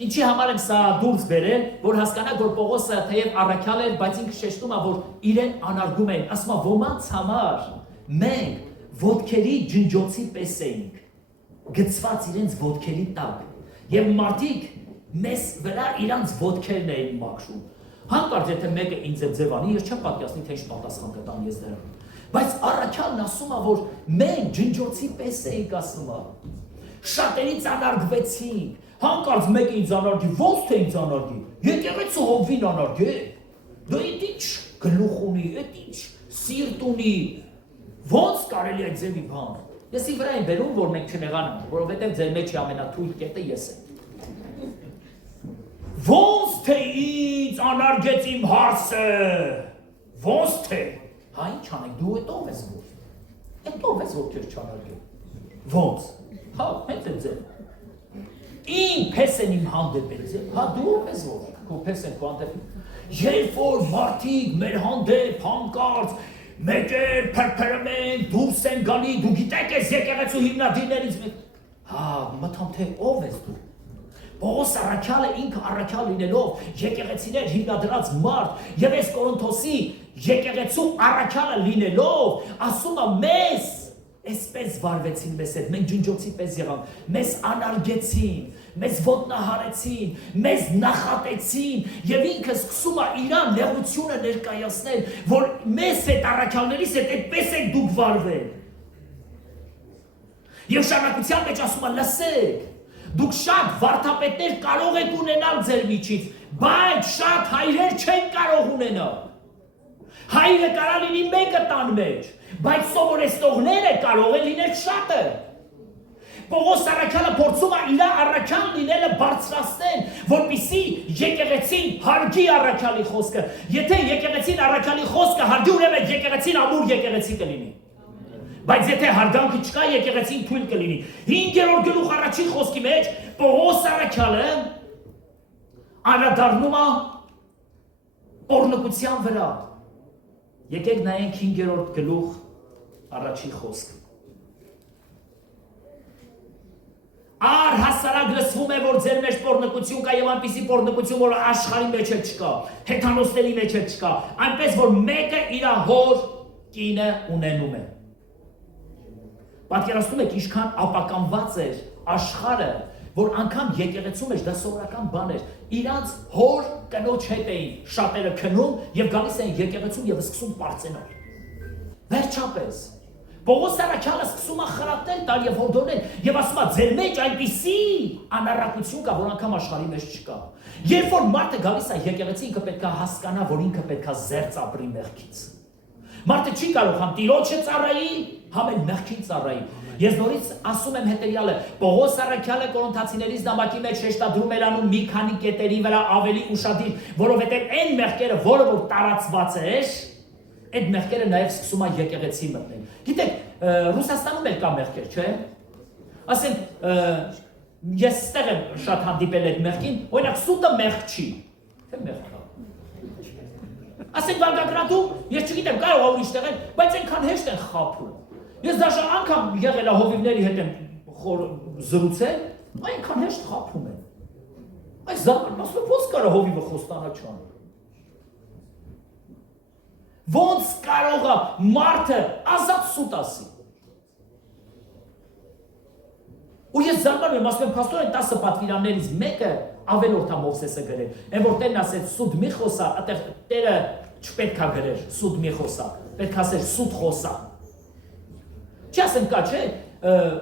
ինչի համար եմ սա դուրս բերել, որ հասկանաք, որ Պողոսը թեև առաքյալ էր, բայց ինքը շեշտում է, որ իրեն անարգում էին։ Ասում է, ոմանց համար մենք ոտքերի ջնջոցի պես էինք, գցված իրենց ոտքերի տակ, եւ մարդիկ մեզ վրա իրանց ոտքերն էին մաքրում։ Հանկարծ եթե մեկը ինձ է ձևանի, ես չեմ պատկասնի, թե ինչ պատասխան կտամ ես դեռ։ Բայց առաքյալն ասում է, որ մենք ջնջոցի պես էինք, ասում է, շատերից անարգվեցինք։ Հանկարծ մեկը ինձ անարգի, ոնց թե ինձ անարգի, եկեղեցու հովվին անարգի, դա էդ ինչ գլուխ ունի, էդ ինչ սիրտ ունի, ոնց կարելի այդ ձևի բան։ Ես ի վրա եմ բերում, որ մենք չնեղանանք, որովհետև ձեր մեջի ամենաթույլ կետը ես եմ։ Ոնց թե ինձ անարգեց իմ հարսը, ոնց թե, հա ինչ անենք, դու էդ ով ես որ, էդ ով ես որ քեզ չանարգել, ոնց, հա հենց է ձեր։ Իմ փեսեն իմ հանդեպ էր, հա դու ով ես որ, քո փեսեն քո հանդեպ։ Երբ որ մարդիկ մեր հանդեպ հանկարծ մեկեր փրփրում են, դուրս են գալի, դու գիտեք ես եկեղեցու հիմնադիրներից մեկ։ Հա, մտամ թե ով ես դու։ Պողոս առաքյալը ինքը առաքյալ լինելով եկեղեցիներ հիմնադրած մարդ եւ այս Կորինթոսի եկեղեցու առաքյալը լինելով ասում է մեզ այսպես վարվեցին մեզ հետ, մենք ջնջոցի պես եղանք, մեզ անարգեցին, մեզ ոտնահարեցին, մեզ նախատեցին եւ ինքը սկսում է իրան նեղությունը ներկայացնել, որ մեզ հետ առաքյալներիս հետ այդպես եք դուք վարվել։ Եվ շարունակության մեջ ասում է լսեք, դուք շատ վարդապետներ կարող եք ունենալ ձեր միջից, բայց շատ հայրեր չեն կարող ունենալ։ Հայրը կարա լինի մեկը տան մեջ, բայց սովորեցնողները կարող են լինել շատը։ Պողոս առաքյալը փորձում է իր առաքյալ լինելը բարձրացնել, որպեսզի եկեղեցին հարգի առաքյալի խոսքը։ Եթե եկեղեցին առաքյալի խոսքը հարգի, ուրեմն եկեղեցին ամուր եկեղեցի կլինի։ Բայց եթե հարգանքը չկա, եկեղեցին թույլ կլինի։ 5-րդ գլուխ առաջին խոսքի մեջ Պողոս առաքյալը անդրադառնում է օրհնության վրա։ Եկեք նայենք 5-րդ գլուխ առաջին խոսքը։ Առհասարակ լսվում է, որ ձեր մեջ պոռնկություն կա եւ այնպիսի պոռնկություն, որ աշխարհի մեջ չկա, հեթանոսների մեջ չկա, այնպես որ մեկը իր հոր կինը ունենում է։ Պատկերացնում եք ինչքան ապականված էր աշխարհը, որ անգամ եկեղեցու մեջ դա սովորական բան էր։ Իրանց հոր կնոջ հետ էին շատերը քնում եւ գալիս էին եկեղեցուն եւ սկսում պարծենալ։ Վերջապես Պողոս Սարաքյալը սկսում է խրատել տալ եւ հորդորել եւ ասում է ձեր մեջ այնպիսի անառակություն կա, որ անգամ աշխարհի մեջ չկա։ Երբ որ մարդը գալիս է եկեղեցի, ինքը պետք է հասկանա, որ ինքը պետք է զերծ ապրի մեղքից։ Մարդը չի կարող համ Տիրոջը ծառայի, համ էլ մեղքին ծառայի։ Ես նորից ասում եմ հետեւյալը. Պողոս Սարաքյալը Կորինթացիներից նամակի մեջ շեշտադրում էր անում մի քանի կետերի վրա ավելի ուշադիր, որովհետեւ այն մեղքերը, որը որ տարածված էր, այդ մեղքերը նաև սկսում է եկեղեցի մտնել։ Գիտեք, Ռուսաստանում էլ կա մեղքեր, չէ՞։ Ասենք, ես ստեղ եմ շատ հանդիպել այդ մեղքին, օրինակ սուտը մեղք չի։ Թե մեղք կա։ Ասենք Վալգագրադում, ես չգիտեմ, կարող է ուրիշ տեղ են, բայց այնքան հեշտ են խաբում։ Ես դաշա անգամ եղել է հովիվների հետ եմ զրուցել, այնքան հեշտ խաբում են։ Այս զարմանում, ասում եմ, ոնց կարա հովիվը խոստանա չանել։ Ոնց կարող է մարդը ազատ սուտ ասի։ Ու ես զարմանում եմ, ասում եմ, փաստոր են 10 պատվիրաններից մեկը ավելորդ է Մովսեսը գրել։ Այն որ Տերն ասեց սուտ մի խոսա, այդտեղ Տերը չպետք է գրեր սուտ մի խոսա, պետք է ասեր սուտ խոսա։ Չի ասեմ կա, չէ՞,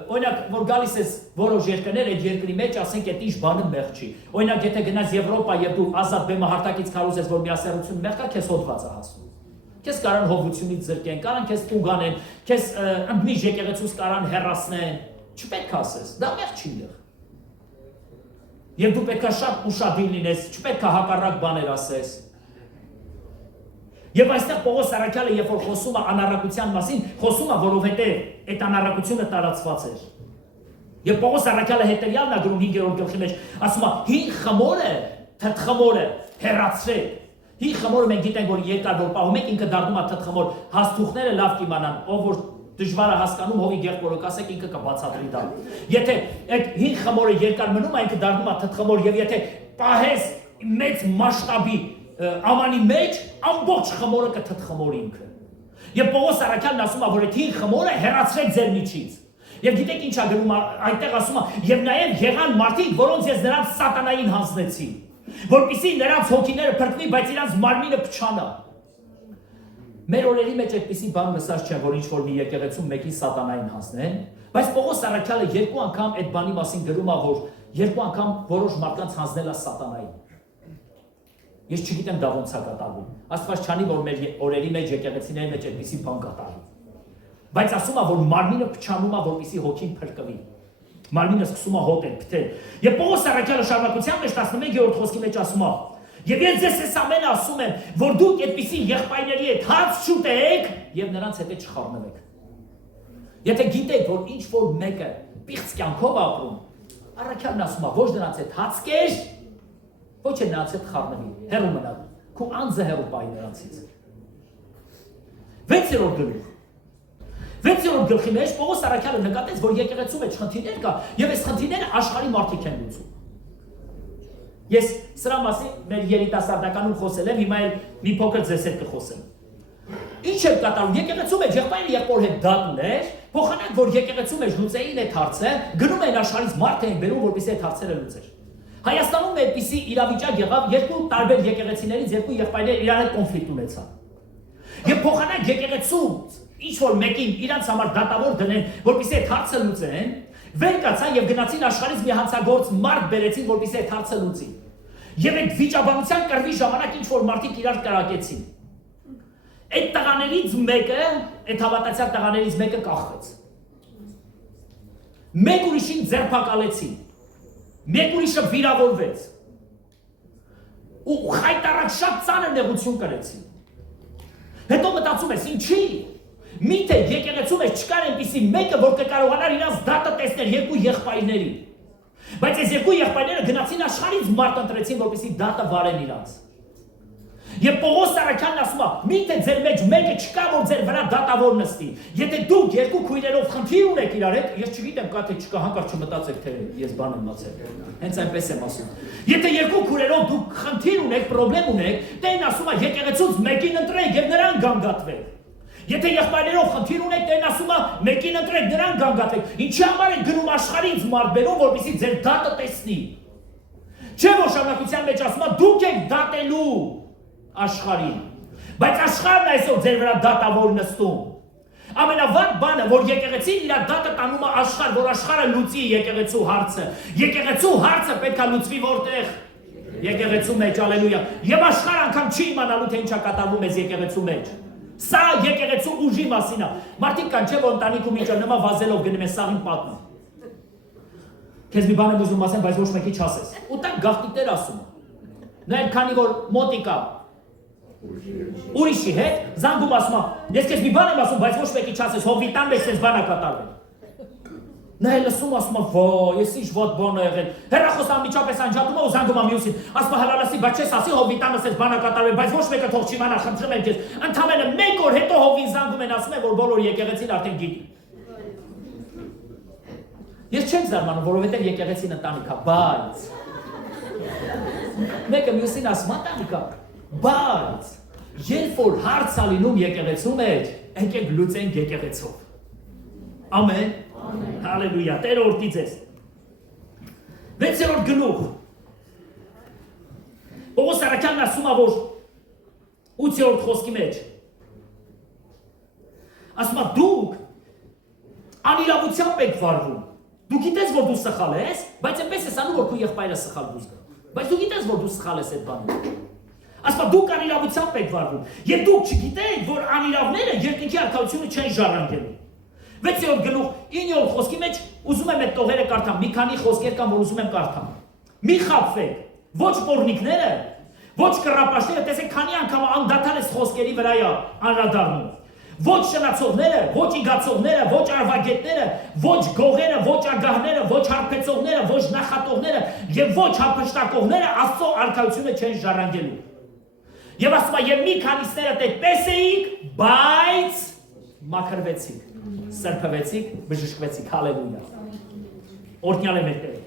օրինակ որ գալիս ես որոշ երկրներ, այդ երկրի մեջ ասենք այդ ինչ բանը մեղ չի։ Օրինակ եթե գնաս Եվրոպա եւ դու ազատ բեմահարտակից կարոս ես որ միասեռություն մեղ կա, քեզ հոդված է հասնում։ Քեզ կարան հովությունից զրկեն, կարան քեզ տուգ անեն, քեզ ընդմիջ եկեղեցուց կարան հեռացնեն, չպետք է ասես, դա մեղ չի եղ։ Եվ դու պետք է շատ ուշադիր լինես, չպետք է հակառակ բաներ ասես։ Եվ այստեղ Պողոս Սարաքյալը երբ որ խոսում է անառակության մասին, խոսում է, որովհետև այդ անառակությունը տարածված էր։ Եվ Պողոս Սարաքյալը հետևյալն է գրում 5-րդ գլխի մեջ, ասում է՝ հին խմորը, թթխմորը հեռացրեք։ Հին խմորը մենք գիտենք, որ երկար որ պահում եք, ինքը դառնում է թթխմոր, հաստուխները լավ կիմանան, ով որ դժվար է հասկանում, հովի գեղբորը կասեք, ինքը կբացատրի դա։ Եթե այդ հին խմորը երկար մնում է, ինքը դառնում է թթխմոր, եւ եթե պահես մեծ մասշտաբի ամանի մեջ, ամբողջ խմորը կթթխմորի ինքը։ Եվ Պողոս Սարաքյալն ասում է, որ այդ հին խմորը հեռացրեք ձեր միջից։ Եվ գիտեք ինչ է գրում, այնտեղ ասում է, եւ նաեւ եղան մարդիկ, որոնց ես նրանց սատանային հանձնեցի, որպեսզի նրանց հոգիները փրկվի, բայց իրանց մարմինը փչանա։ Մեր օրերի մեջ այդպիսի բան մսած չէ, որ ինչ-որ մի եկեղեցում մեկին սատանային հանձնեն, բայց Պողոս Սարաքյալը երկու անգամ այդ բանի մասին գրում է, որ երկու անգամ որոշ մարդկանց հանձնել է սատանային։ Ես չգիտեմ դա ոնց է կատարվում։ Աստված չանի, որ մեր օրերի մեջ եկեղեցիների մեջ այդպիսի բան կատարվի։ Բայց ասում է, որ մարմինը փչանում է, որպեսզի հոգին փրկվի։ Մարմինը սկսում է հոտել, փթել։ Եվ Պողոս Սարաքյալը շարունակության մեջ 11-րդ խոսքի մեջ ասում է. Եվ ես ձեզ այս ամենը ասում եմ, որ դուք այդպիսի եղբայրների հետ հաց չուտեք եւ նրանց հետ չխառնվեք։ Եթե գիտեք, որ ինչ որ մեկը պիղծ կյանքով ապրում, Առաքյալն ասում է, ոչ նրանց հետ հաց կեր, ոչ էլ նրանց հետ խառնվի, հեռու մնա, քո անձը հեռու պահի նրանցից։ 6-րդ գլուխ։ 6-րդ գլխի մեջ Պողոս Առաքյալը նկատեց, որ եկեղեցու մեջ խնդիրներ կա եւ այս խնդիրները աշխարհի մարդիկ են լուծում։ Ես սրա մասին մեր երիտասարդականում խոսել եմ, հիմա էլ մի փոքր ձեզ հետ կխոսեմ։ Ինչ է կատարում եկեղեցու մեջ եղբայրը եղբոր հետ դատ ուներ, փոխանակ որ եկեղեցու մեջ լուծեին այդ հարցը, գնում էին աշխարհից մարդ էին բերում, որպեսզի այդ հարցերը լուծեր։ Հայաստանում այդպիսի իրավիճակ եղավ, երկու տարբեր եկեղեցիներից երկու եղբայրներ իրար հետ կոնֆլիկտ ունեցան։ Եվ փոխանակ եկեղեցու ինչ որ մեկին իրանց համար դատավոր դնեն, որպեսզի այդ հարցը լուծեն, վեր կացան եւ գնացին աշխարհից մի հանցագործ մարդ բերեցին, որպեսզի այդ հարցը լուծի։ Եվ այդ վիճաբանության կռվի ժամանակ ինչ որ մարդիկ իրար կրակեցին։ Այդ տղաներից մեկը, այդ հավատացյալ տղաներից մեկը կախվեց։ Մեկ ուրիշին ձերբակալեցին։ Մեկ ուրիշը վիրավորվեց։ Ու խայտարակ շատ ծանր նեղություն կրեցին։ Հետո մտածում ես, ինչի՞։ Միթե եկեղեցու մեջ չկար այնպիսի մեկը, որ կկարողանար իրանց դատը տեսնել երկու եղբայրների։ Բայց այս երկու եղբայրները գնացին աշխարհից մարդ ընտրեցին, որպեսզի դատը վարեն իրանց։ Եվ Պողոս Սարաքյանն ասում է, միթե ձեր մեջ մեկը չկա, որ ձեր վրա դատավոր նստի։ Եթե դուք երկու քույրերով խնդիր ունեք իրար հետ, ես չգիտեմ կա թե չկա, հանկարծ չմտածեք թե ես բան եմ ասել։ Հենց այնպես եմ ասում։ Եթե երկու քույրերով դուք խնդիր ունեք, խնդրեմ ունեք, Տերն ասում է եկեղեցուց մեկին ընտրեք եւ նրան գանգատվեք։ Եթե եղբայրներով խնդիր ունեք, Տերն ասում է, մեկին ընտրեք, նրան գանգատեք։ Ինչի համար եք գնում աշխարհից մարդ բերում, որպեսզի ձեր դատը տեսնի։ Չէ՞ որ շարունակության մեջ ասում է, դուք եք դատելու աշխարհին։ Բայց աշխարհն այսօր ձեր վրա դատավոր նստում։ Ամենավատ բանը, որ եկեղեցին իր դատը տանում է աշխարհ, որ աշխարհը լուծի եկեղեցու հարցը։ Եկեղեցու հարցը պետք է լուծվի որտեղ։ Եկեղեցու մեջ, ալելույա։ Եվ աշխարհը անգամ չի իմանալու, թե ինչա կատարվում է եկեղեցու մեջ։ Սա եկեղեցու ուժի մասին է։ Մարդիկ կան, չէ՞ որ ընտանիքում ինչա նման վազելով գնում են սաղին պատմում։ Քեզ մի բան եմ ուզում ասեմ, բայց ոչ մեկի չասես։ Ու տակ գաղտնիքներ ասում։ Նայեք, քանի որ մոտիկա ուրիշի հետ զանգում ասում է, ես քեզ մի բան եմ ասում, բայց ոչ մեկի չասես, հովիտան մեջ sense բան է կատարվել։ Նա էլ լսում ասում է, «Վայ, ես ինչ վատ բան է եղել»։ Հեռախոսը անմիջապես անջատում է ու զանգում է մյուսին։ Ասում է, «Հալալասի, բայց չես ասի հովիտանը sense բան է կատարվել, բայց ոչ մեկը թող չիմանա, խնդրում եմ քեզ»։ Ընդամենը 1 օր հետո հովին զանգում են, ասում են, որ բոլոր եկեղեցին արդեն գիտի։ Ես չեմ զարմանում, որովհետև եկեղեցին ընտանիք է, բայց մեկը մյուսին ասում է ընտանիք է, բայց երբ որ հարց է լինում եկեղեցու մեջ, եկեք լուծենք եկեղեցով։ Ամեն։ Հալելույա, Տերը օրհնի ձեզ։ 6-րդ գլուխ։ Պողոս առաքյալն ասում է, որ 8-րդ խոսքի մեջ ասում է, դուք անիրավությամբ եք վարվում։ Դու գիտես, որ դու սխալ ես, բայց այնպես ես անում, որ քո եղբայրը սխալ դուրս գա։ Բայց դու գիտես, որ դու սխալ ես այդ բանը։ Ասում է, դուք անիրավությամբ եք վարվում։ Եվ դուք չգիտեք, որ անիրավները երկնքի արքայությունը չեն ժառանգելու։ 6-րդ գլուխ 9-րդ խոսքի մեջ ուզում եմ այդ տողերը կարդամ, մի քանի խոսքեր կան, որ ուզում եմ կարդամ։ Մի խաբվեք, ոչ պոռնիկները, ոչ կռապաշտները, տեսեք, քանի անգամ անդադար այս խոսքերի վրա է անդրադառնում։ Ոչ շնացողները, ոչ իգացողները, ոչ արվագետները, ոչ գողերը, ոչ ագահները, ոչ հարբեցողները, ոչ նախատողները եւ ոչ հափշտակողները Աստծո արքայությունը չեն ժառանգելու։ Եվ ասում է, եւ մի քանիսները այդպես էիք, բայց մաքրվեցիք, սրբվեցիք, բժշկվեցիք, հալելույա։ Օրհնյալ է մեր Տերը։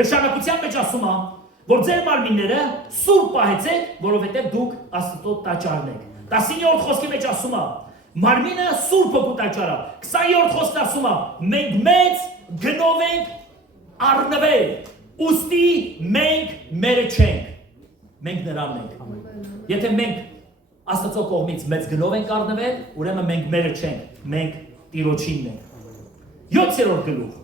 Եվ շարունակության մեջ ասում է, որ ձեր մարմինները սուրբ պահեցեք, որովհետև դուք Աստծո տաճարն եք։ 19-րդ խոսքի մեջ ասում է, մարմինը սուրբ հոգու տաճար է։ 20-րդ խոսքն ասում է, մենք մեծ գնով ենք առնվել, ուստի մենք մերը չենք, մենք նրանն ենք։ Եթե մենք Աստծո կողմից մեծ գնով ենք առնվել, ուրեմն մենք մերը չենք, մենք Տիրոջինն ենք։ 7-րդ գլուխ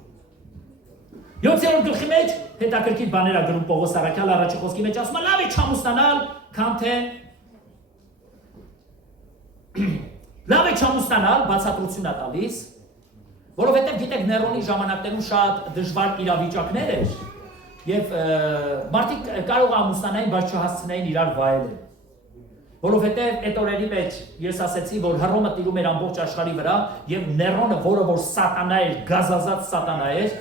7-րդ գլխի մեջ հետաքրքիր բաներ է գրում Պողոս առաքյալը առաջի խոսքի մեջ ասում է լավ է չամուսնանալ, քան թե լավ է չամուսնանալ, բացատրություն է տալիս, որովհետև գիտեք Ներոնի ժամանակներում շատ դժվար իրավիճակներ էր եւ մարդիկ կարող է ամուսնանային, բայց չհասցնեին իրար վայելել։ Որովհետև այդ օրերի մեջ ես ասեցի, որ Հռոմը տիրում էր ամբողջ աշխարհի վրա եւ Ներոնը, որը որ սատանա էր, գազազած սատանա էր,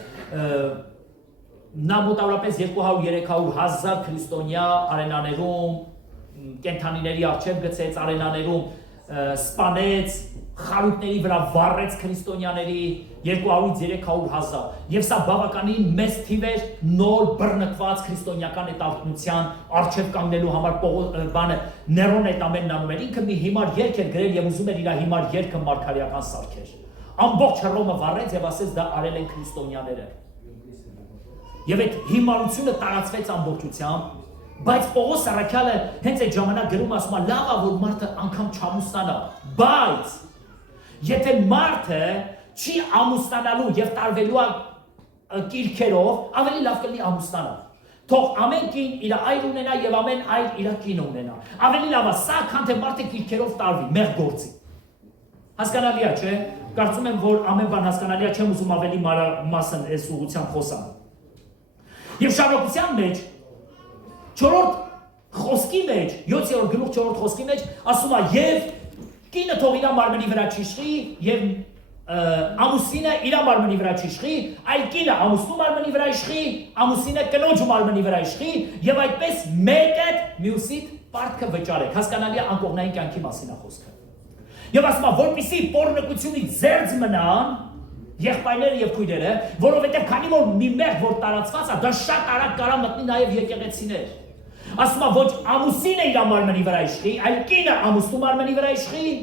նա մոտավորապես 200-300 հազար քրիստոնյա արենաներում կենթանիների առջև գցեց, արենաներում սպանեց, խարույկների վրա վառեց քրիստոնյաների 200-300 հազար եւ սա բավականին մեծ թիվ էր նոր բռնկված քրիստոնեական հետաքնության առջև կանգնելու համար բանը Ներոն այդ ամենն անում էր, ինքը մի հիմար երգ էր գրել եւ ուզում էր իր հիմար երգը մարգարեական սարքեր։ Ամբողջ Հռոմը վառեց եւ ասեց դա արել են քրիստոնյաները։ Եվ այդ հիմարությունը տարածվեց ամբողջությամբ, բայց Պողոս առաքյալը հենց այդ ժամանակ գրում ասում է լավ է որ մարդը անգամ չամուսնանա, բայց եթե մարդը չի ամուսնանալու եւ տարվելու կիրքերով, ավելի լավ կլինի ամուսնանալ։ Թող ամեն կին իր այր ունենա եւ ամեն այր իր կին ունենա։ Ավելի լավ է սա, քան թե մարդը կիրքերով տարվի, մեղ գործի։ Հասկանալի է, չէ՞։ Կարծում եմ, որ ամեն բան հասկանալի է, չեմ ուզում ավելի մանրամասն այս ուղղությամբ խոսամ։ Եվ շարունակության մեջ 4-րդ խոսքի մեջ 7-րդ գլուխ 4-րդ խոսքի մեջ ասում է եւ կինը թող իր մարմնի վրա չիշխի եւ ամուսինը իր մարմնի վրա չիշխի, այլ կինը ամուսնու մարմնի վրա իշխի, ամուսինը կնոջ մարմնի վրա իշխի եւ այդպես մեկը մյուսիդ պարտքը վճարեք։ Հասկանալի է անկողնային կյանքի մասին է խոսքը։ Եվ ասում է որպեսզի պոռնկությունից զերծ մնան եղբայրները եւ քույրերը, որովհետեւ քանի որ մի մեղ որ տարածված է, դա շատ արագ կարա մտնի նաեւ եկեղեցիներ։ Ասում է ոչ ամուսինը իր մարմնի վրա իշխի, այլ կինը ամուսնու մարմնի վրա իշխի,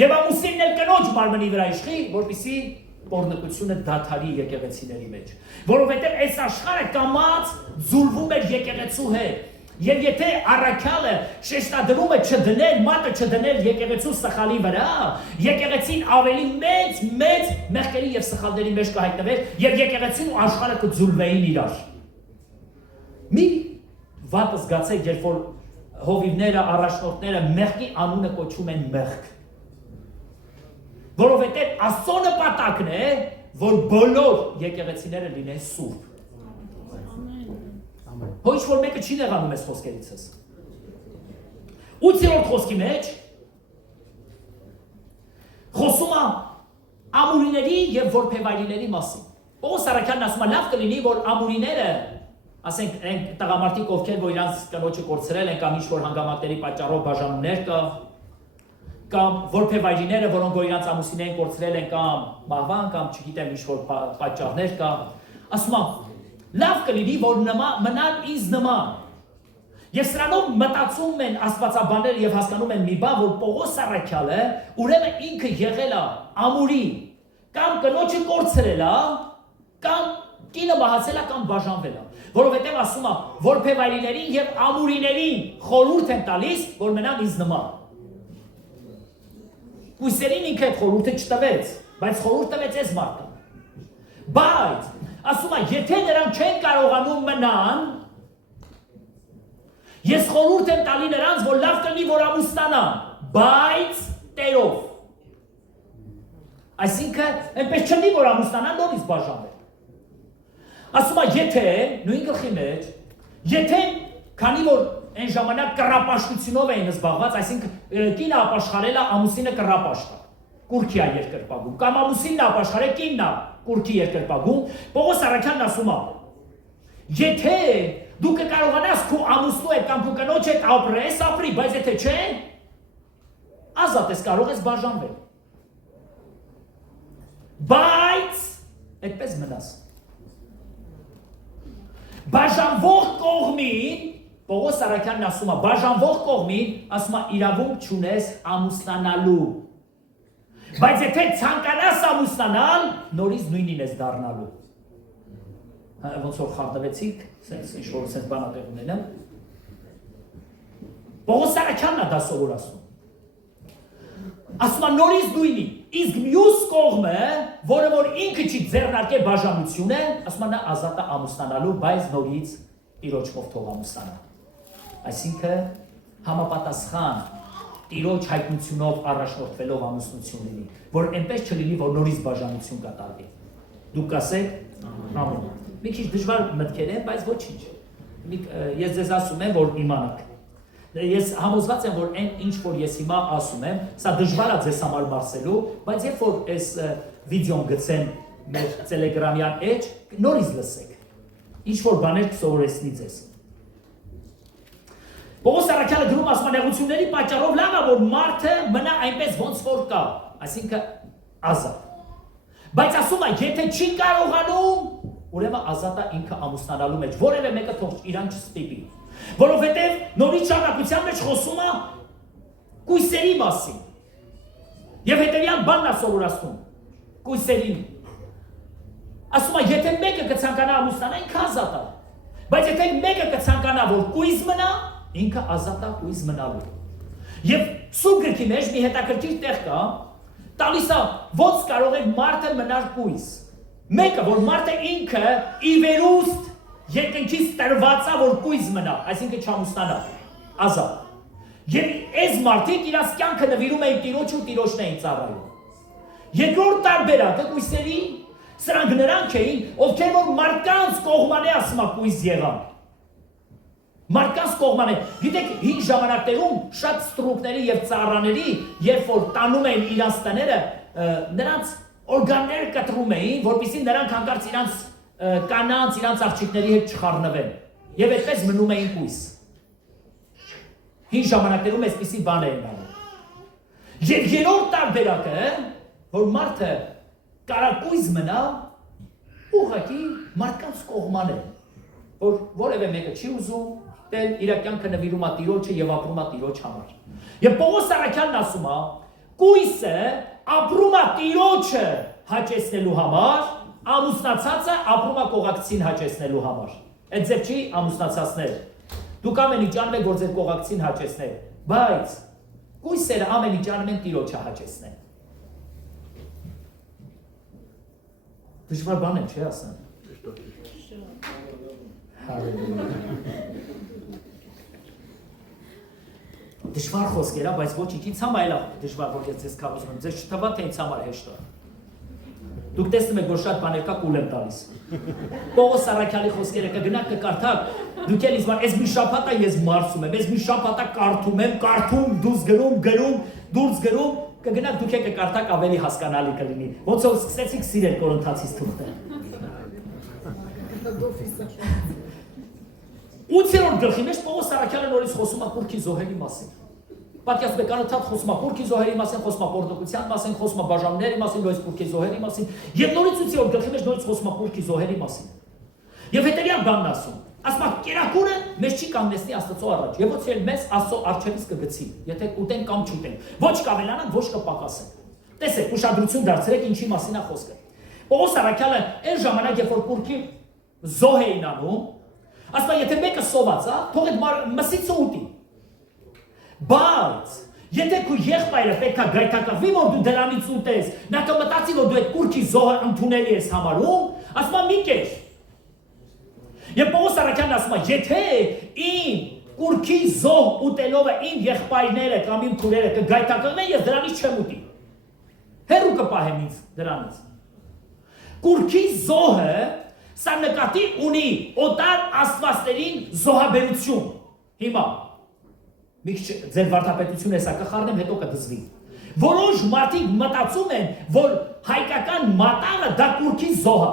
եւ ամուսինն էլ կնոջ մարմնի վրա իշխի, որպեսզի պոռնկությունը դադարի եկեղեցիների մեջ, որովհետեւ այս աշխարհը կամած զուլվում էր եկեղեցու հետ, եւ եթե առաքյալը շեշտադրում է չդնել, մատը չդնել եկեղեցու սխալի վրա, եկեղեցին ավելի մեծ մեղքերի եւ սխալների մեջ կհայտնվեր, եւ եկեղեցին ու աշխարհը կձուլվեին իրար։ Մի վատ զգացեք, երբ որ հովիվները, առաջնորդները մեղքի անունը կոչում են մեղք, որովհետեւ Աստծո նպատակն է, որ բոլոր եկեղեցիները լինեն սուրբ։ Ոչ որ մեկը չի նեղանում այս խոսքերիցս։ 8-րդ խոսքի մեջ խոսում է ամուրիների եւ որբևայրիների մասին։ Պողոս առաքյալն ասում է լավ կլինի, որ ամուրիները, ասենք այն տղամարդիկ, ովքեր որ իրանց կնոջը կորցրել են կամ ինչ-որ հանգամանքների պատճառով բաժանումներ կա, կամ որբևայրիները, որոնք որ իրանց ամուսիններին կորցրել են կամ մահվան կամ չգիտեմ ինչ-որ պատճառներ կա, ասում է լավ կլինի, որ մնան ինձ նման։ Եվ սրանով մտածում են աստվածաբանները եւ հասկանում են մի բան, որ Պողոս առաքյալը ուրեմն ինքը եղել է ամուրի, կամ կնոջը կորցրել է, կամ կինը մահացել է կամ բաժանվել է։ Որովհետեւ ասում է, որբևայրիներին եւ ամուրիներին խորհուրդ են տալիս, որ մնան ինձ նման։ Կույսերին ինքը այդ խորհուրդը չտվեց, բայց խորհուրդ տվեց այս մարդը։ Բայց ասում է, եթե նրանք չեն կարողանում մնան, ես խորհուրդ եմ տալի նրանց, որ լավ կլինի, որ ամուսնանան, բայց տերով։ Այսինքն, այնպես չլինի, որ ամուսնանան, նորից բաժանվեն։ Ասում է, եթե, նույն գլխի մեջ, եթե, քանի որ այն ժամանակ կռապաշտությունով էին զբաղված, այսինքն կինը ապաշխարել է, ամուսինը կռապաշտ է, կուրքի է երկրպագում, կամ ամուսինն ապաշխարել, կինն է կուրքի երկրպագում, Պողոս առաքյալն ասում է, եթե դու կկարողանաս քո ամուսնու հետ կամ քո կնոջ հետ ապրես, ապրի, բայց եթե չէ, ազատ ես կարող ես բաժանվել։ Բայց այդպես մնաս։ Բաժանվող կողմին, Պողոս առաքյալն ասում է, բաժանվող կողմին, ասում է, իրավունք չունես ամուսնանալու։ Բայց եթե ցանկանաս ամուսնանալ, նորից նույնին ես դառնալու։ Ոնց որ խառնվեցիք, sense ինչ-որ sense բանատեղ ունենեմ։ Պողոս առաքյալն է դա սովորացնում։ Ասում է նորից նույնի, իսկ մյուս կողմը, որը որ ինքը չի ձեռնարկել բաժանությունը, ասում է նա ազատ է ամուսնանալու, բայց նորից տիրոջով թող ամուսնանա։ Այսինքն համապատասխան տիրոջ հայտնությունով առաջնորդվելով ամուսնություն լինի, որ այնպես չլինի, որ նորից բաժանություն կատարվի։ Դուք կասեք ամեն։ Մի քիչ դժվար մտքեր են, բայց ոչինչ։ Ես ձեզ ասում եմ, որ իմանաք։ Ես համոզված եմ, որ այն ինչ որ ես հիմա ասում եմ, սա դժվար է ձեզ համար մարսելու, բայց երբ որ այս վիդեոն գցեմ մեր Telegram-յան էջ, նորից լսեք։ Ինչ որ բաներ կսովորեցնի ձեզ։ Պողոս առաքյալը գրում ասում է նեղությունների պատճառով լավ է, որ մարդը մնա այնպես ոնց որ կա, այսինքն ազատ։ Բայց ասում է, եթե չի կարողանում, ուրեմն ազատ է ինքը ամուսնանալու մեջ, որևէ մեկը թող իրան չստիպի։ Որովհետև նորից շարունակության մեջ խոսում է կույսերի մասին։ Եվ հետևյալ բանն է սովորացնում կույսերին։ Ասում է, եթե մեկը կցանկանա ամուսնանալ, ինքը ազատ է։ Բայց եթե մեկը կցանկանա, որ կույս մնա, ինքը ազատ է կույս մնալու։ Եվ Սուրբ գրքի մեջ մի հետաքրքիր տեղ կա, տալիս է ոնց կարող է մարդը մնալ կույս։ Մեկը, որ մարդը ինքը ի վերուստ երկնքից տրված է, որ կույս մնա, այսինքն չամուսնանա, ազատ։ Եվ այս մարդիկ իրաց կյանքը նվիրում էին տիրոջ ու տիրոջն էին ծառայում։ Երկրորդ տարբերակը կույսերի, սրանք նրանք էին, ովքեր որ մարդկանց կողմանե ասում է կույս եղան։ Մարդկանց կողմանե, գիտեք, հին ժամանակներում շատ ստրուկների եւ ծառաների, երբ որ տանում էին իրանց տները, նրանց օրգանները կտրում էին, որպեսզի նրանք հանկարծ իրանց կանանց, իրանց աղջիկների հետ չխառնվեն։ Եվ այդպես մնում էին կույս։ Հին ժամանակներում այսպիսի բան էին անում։ Եվ երրորդ տարբերակը, որ մարդը կարակույս մնա, ուղղակի մարդկանց կողման է, որ որևէ մեկը չի ուզում, տել իր կյանքը նվիրում է Տիրոջը եւ ապրում է Տիրոջ համար։ Եվ Պողոս Սարաքյանն ասում է, կույսը ապրում է Տիրոջը հաճեցնելու համար, ամուսնացածը ապրում է կողակցին հաճեցնելու համար։ Այդ ձև չի ամուսնացածներ։ Դուք ամեն ինչ անում եք, որ ձեր կողակցին հաճեցնել, բայց կույսերը ամեն ինչ անում են Տիրոջը հաճեցնել։ Դժվար բան եմ, չէ՞ ասեմ։ Դժվար խոսքեր, բայց ոչինչ, ինձ համար էլ դժվար, որ ես ձեզ կարողում եմ, ձեզ չթվա, թե ինձ համար հեշտ է։ Դուք տեսնում եք, որ շատ բաներ կա կուլ եմ տալիս։ Պողոս Սարաքյալի խոսքերը կգնաք կկարդաք, դուք էլ ինձ համար, ես մի շաբաթ է ես մարսում եմ, ես մի շաբաթ է կարդում, դուրս գրում, կգնաք դուք եք կկարդաք ավելի հասկանալի կլինի։ Ոնց որ սկսեցիք սիրել Կորինթացիս թուղթը։ 8-րդ գլխի մեջ Պողոս Սարաքյանը նորից խոսում է կուռքի զոհերի մասին։ Պատկերացրեք, անընդհատ խոսում է կուռքի զոհերի մասին, խոսում է պորտոկության մասին, խոսում է բաժանումների մասին, նորից կուռքի զոհերի մասին, եւ նորից 8-րդ գլխի մեջ նորից խոսում է կուռքի զոհերի մասին։ Եվ հետեւյալ բանն ասում. ասում է կերակուրը մեզ չի կանգնեցնի Աստծո առաջ, եւ ոչ էլ մեզ Աստծո առջևից կգցի, եթե ուտեն կամ չուտեն, ոչ կավելանան, ոչ կպակասեն։ Տեսեք, ուշադրություն դարձրեք ինչի մասին է խոսքը։ Պողոս Սարաքյալը այն ժամանակ, երբ որ կուռքի զոհ էին անում, ասում է, եթե մեկը սոված է, թող այդ մսիցը ուտի։ Բայց եթե քո եղբայրը պետքա գայթակղվի, որ դու դրանից ուտես, նա կմտածի, որ դու այդ կուռքի զոհը ընդունելի ես համարում, ասում է մի կեր։ Եվ Պողոս Սարաքյանն ասում է, եթե իմ կուռքի զոհ ուտելով իմ եղբայրները կամ իմ քուրերը կգայթակղվեն, ես դրանից չեմ ուտի։ Հեռու կպահեմ ինձ դրանից։ Կուռքի զոհը սա նկատի ունի օտար աստվածներին զոհաբերություն։ Հիմա մի քիչ ձեր վարդապետությունը հեսա կխառնեմ, հետո կդզվի։ Որոշ մարդիկ մտածում են, որ հայկական մատաղը դա կուռքի զոհ է։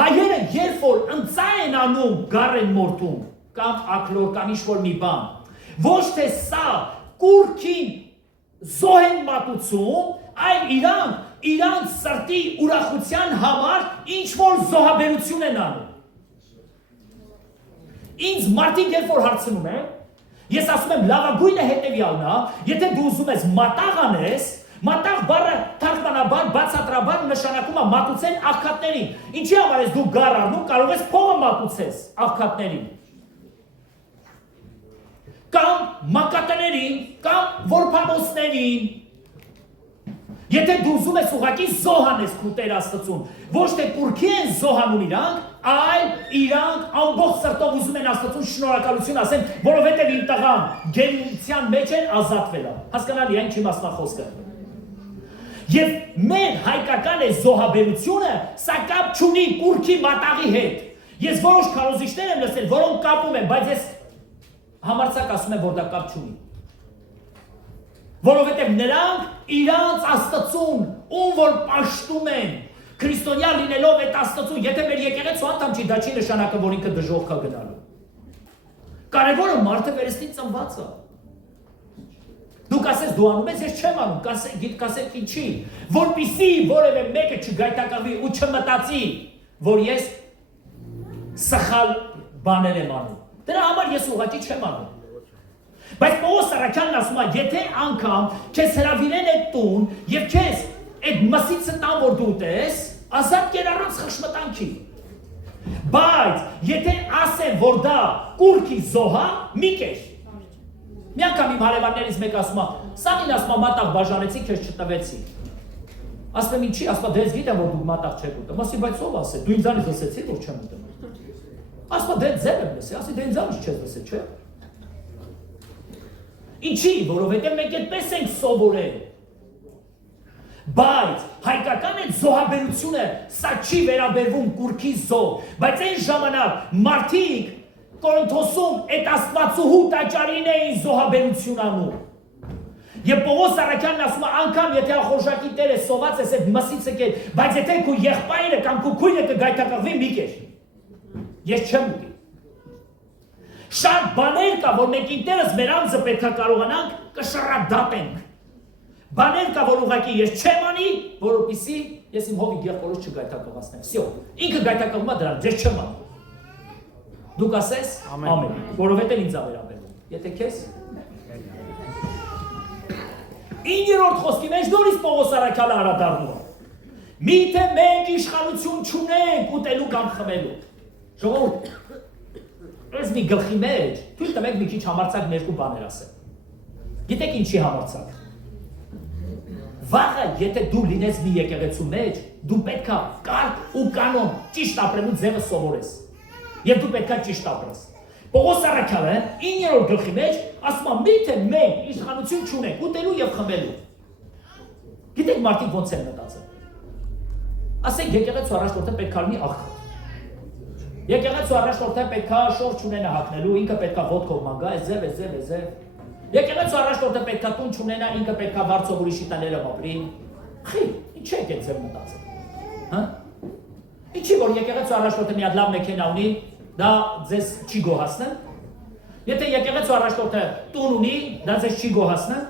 Հայերը երբ որ ընծա են անում գառ են մորթում կամ ակլոր կամ ինչ-որ մի բան, ոչ թե սա կուռքին զոհ են մատուցում, այլ իրանց սրտի ուրախության համար ինչ-որ զոհաբերություն են անում։ Ինձ մարդիկ երբ որ հարցնում են, ես ասում եմ լավագույնը հետևյալն է, եթե դու ուզում ես մատաղ անես, մատաղ բառը թարգմանաբար, բացատրաբար նշանակում է մատուցեն աղքատներին։ Ինչի համար ես դու գառ առնում, կարող ես փողը մատուցես աղքատներին։ Կամ մակատներին, կամ որբանոցներին։ Եթե դու ուզում ես ուղղակի զոհ անես քո Տեր Աստծուն, ոչ թե կուռքի են զոհանում իրանք, այլ իրանք ամբողջ սրտով ուզում են Աստծուն շնորհակալություն ասեն, որովհետև իմ տղան գերության մեջ են ազատվել։ Հասկանալի է, ինչի մասնա խոսքը։ Եվ մեր հայկական է զոհաբերությունը, սա կապ չունի կուռքի մատաղի հետ։ Ես որոշ քարոզիչներ եմ լսել, որոնք կապում են, բայց ես համարձակ ասում եմ, որ դա կապ չունի։ Որովհետև նրանք իրանց Աստծուն, ում որ պաշտում են, քրիստոնյա լինելով այդ Աստծուն, եթե մեր եկեղեցու անդամ չի, դա չի նշանակը, որ ինքը դժոխք է գնալու։ Կարևորը մարդը վերստին ծնված է։ Դու կասես դու անում ես, ես չեմ անում, կասեք ինչի, որպեսզի որևէ մեկը չգայթակղվի ու չմտածի, որ ես սխալ բաներ եմ անում։ Դրա համար ես ուղղակի չեմ անում։ Բայց Պողոս Սարաքյանն ասում է, եթե անգամ քեզ հրավիրեն այդ տուն եւ քեզ այդ մսիցը տան որ դու ուտես, ազատ կեր առանց խշմտանքի։ Բայց եթե ասեն, որ դա կուռքի զոհ է, մի կեր։ Մի անգամ իմ հարևաններից մեկը ասում է, սա ինձ ասում է մատաղ բաժանեցի, քեզ չտվեցի։ Ասում եմ ինչի, ասում է դե ես գիտեմ որ դու մատաղ չեք ուտում։ Ասի բայց ով ասե, դու ինձանից լսեցի որ չեմ ուտում։ Ասում է դե ձեր եմ լսի, ասի դե ինձանից չես լսել, չէ՞։ Ինչի, որովհետև մենք այդպես ենք սովորել։ Բայց հայկական այդ զոհաբերությունը սա չի վերաբերվում կուռքի զոհ, բայց այն ժամանակ մարդիկ Կորինթոսում այդ Աստվածուհու տաճարին էին զոհաբերություն անում։ Եվ Պողոս Սարաքյանն ասում է, անգամ եթե ախորժակի Տերը սոված ես այդ մսիցը կեր, բայց եթե քո եղբայրը կամ քո քույրը կգայթակղվի, մի կեր։ Ես չեմ ուտի։ Շատ բաներ կա, որ մենք ինտերս մեր անձը պետք է կարողանանք կշռադատենք։ Բաներ կա, որ ուղղակի ես չեմ անի, որովհետեւ ես իմ հովի եղբորոս չգայթակղվացնեմ։ Всё։ Ինքը գայթակղվում է դրան, ես չեմ անի։ Դուք ասես ամեն, որովհետև ինձ ավերաբերում։ Եթե քեզ 9-րդ խոսքի մեջ նորից Պողոս Արաքյալը անդրադառնում է։ Միթե մենք իշխանություն չունենք ուտելու կամ խմելու։ Ժողովուրդ, այս մի գլխի մեջ թույլ տվեք մի քիչ համարձակ երկու բաներ ասեմ։ Գիտեք ինչի համարձակ։ Վաղը, եթե դու լինես մի եկեղեցու մեջ, դու պետքա կարգ ու կանոն ճիշտ ապրելու ձևը սովորես։ Եվ դու պետքա ճիշտ ապրես։ Պողոս Արաքյալը 9-րդ գլխի մեջ ասում է՝ միթե մենք իշխանություն չունենք ուտելու եւ խմելու։ Գիտեք մարդիկ ոնց են մտածել։ Ասենք եկեղեցու առաջնորդը պետքա լինի աղքատ։ Եկեղեցու առաջնորդը պետքա շորջ ունենա հագնելու, ինքը պետքա ոտքով մանգա, էս ձև։ Եկեղեցու առաջնորդը պետքա տուն չունենա, ինքը պետքա բարձով ուրիշի տաները ապրի։ Խի, ինչ եք այդ ձև մտածել։ Հա? Ինչի որ եկեղեցու առաջնորդը մի հատ լավ մեքենա ունի, դա ձեզ չի գոհացնի։ Եթե եկեղեցու առաջնորդը տուն ունի, դա ձեզ չի գոհացնի։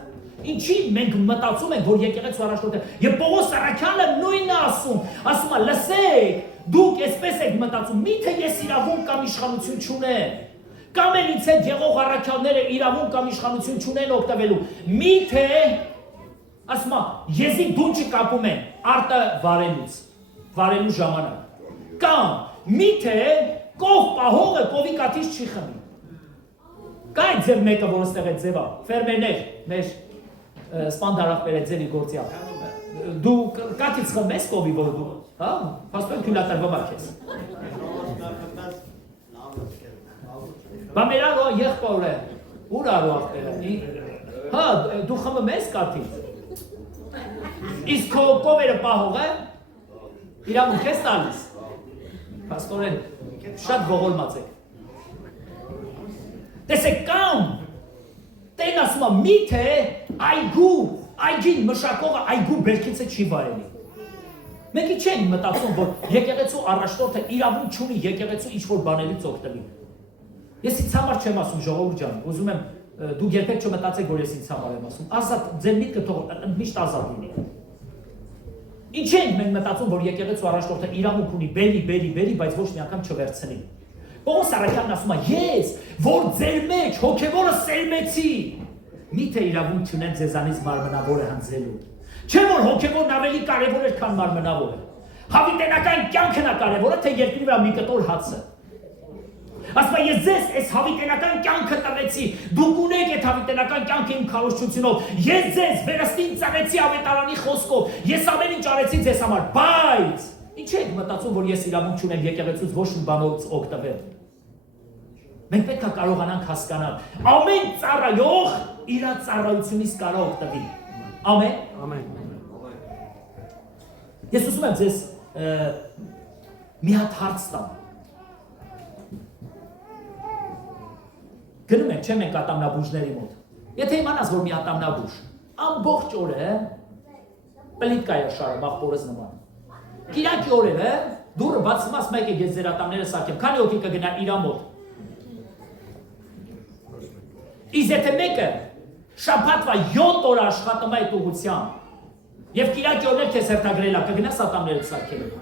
Ինչի մենք մտածում ենք, որ եկեղեցու առաջնորդը եւ Պողոս Արաքյալը նույնն է ասում է, լսեք, դուք այսպես եք մտածում, միթե ես իրավունք կամ իշխանություն չունեմ։ Կամ էլ ինձ հետ եղող առաքյալները իրավունք կամ իշխանություն չունեն օգտվելու։ Միթե, ասում է, եզի դունչը կապում են արտը վարելու ժամանակ։ Կամ միթե կով պահողը կովի կաթից չի խմի։ Կա այդ ձև մեկը, որ ստեղ այդ ձևա, ֆերմերներ, մեր սպանդարախբեր այդ ձևի գործյալ։ Դու կաթից խմես կովի, որ դու, հա, փաստորեն թույլատրվում է քեզ։ Բա մեր արո եղբոր է, ուր արո աղբերը, հա, դու խմում ես կաթից, իսկ քո կովերը պահող է, իրավունք ես տալիս, փաստորեն, շատ ողորմած եք։ Տեսեք կամ, տեն ասում է, միթե այգին մշակողը այգու բերքիցը չի վայելի։ Մենք չենք մտածում, որ եկեղեցու առաջնորդը իրավունք չունի եկեղեցու ինչ-որ բաներից օգտվի։ Ես ինձ համար չեմ ասում, ժողովուրդ ջան, ուզում եմ դուք երբեք չմտածեք, որ ես ինձ համար եմ ասում, ազատ, ձեր միտքը թող միշտ ազատ լինի։ Ինչ ենք մենք մտածում, որ եկեղեցու առաջնորդը իրավունք ունի բերի, բայց ոչ մի անգամ չվերցնի։ Պողոս Արաքյալն ասում է, ես, որ ձեր մեջ հոգևորը սերմեցի, միթե իրավունք չունեն ձեզանից մարմնավորը հնձելու։ Չէ որ հոգևորն ավելի կարևոր է, քան մարմնավորը։ Հավիտենական կյանքն է կարևորը, թե երկրի վրա մի կտոր հացը։ Ասում եմ, ես ձեզ այս հավիտենական կյանքը տվեցի, դուք ունեք այդ հավիտենական կյանքը իմ քարոզչությունով, ես ձեզ վերստին ծնեցի ավետարանի խոսքով, ես ամեն ինչ արեցի ձեզ համար, բայց ինչ եք մտածում, որ ես իրավունք չունեմ եկեղեցուց ոչ մի բանով օգտվել։ Մենք պետք է կարողանանք հասկանալ, ամեն ծառայող իր ծառայությունից կարող օգտվի։ Ամեն։ Ես ուզում եմ ձեզ մի հատ հարց տամ։ Գնում ենք, չեմ ենք ատամնաբուժների մոտ։ Եթե իմանաս, որ մի ատամնաբուժ ամբողջ օրը պլիտկա է շարում աղբորս նման։ Կիրակի օրերը դուրը բացում ասում եք ես ձեր ատամները սարքեմ, քանի հոգի կգնա իր մոտ։ Իսկ եթե մեկը շաբաթվա 7 օր աշխատում է այդ ուղղությամբ եւ կիրակի օրներ քեզ հերթագրել է, կգնաս ատամները սարքելու,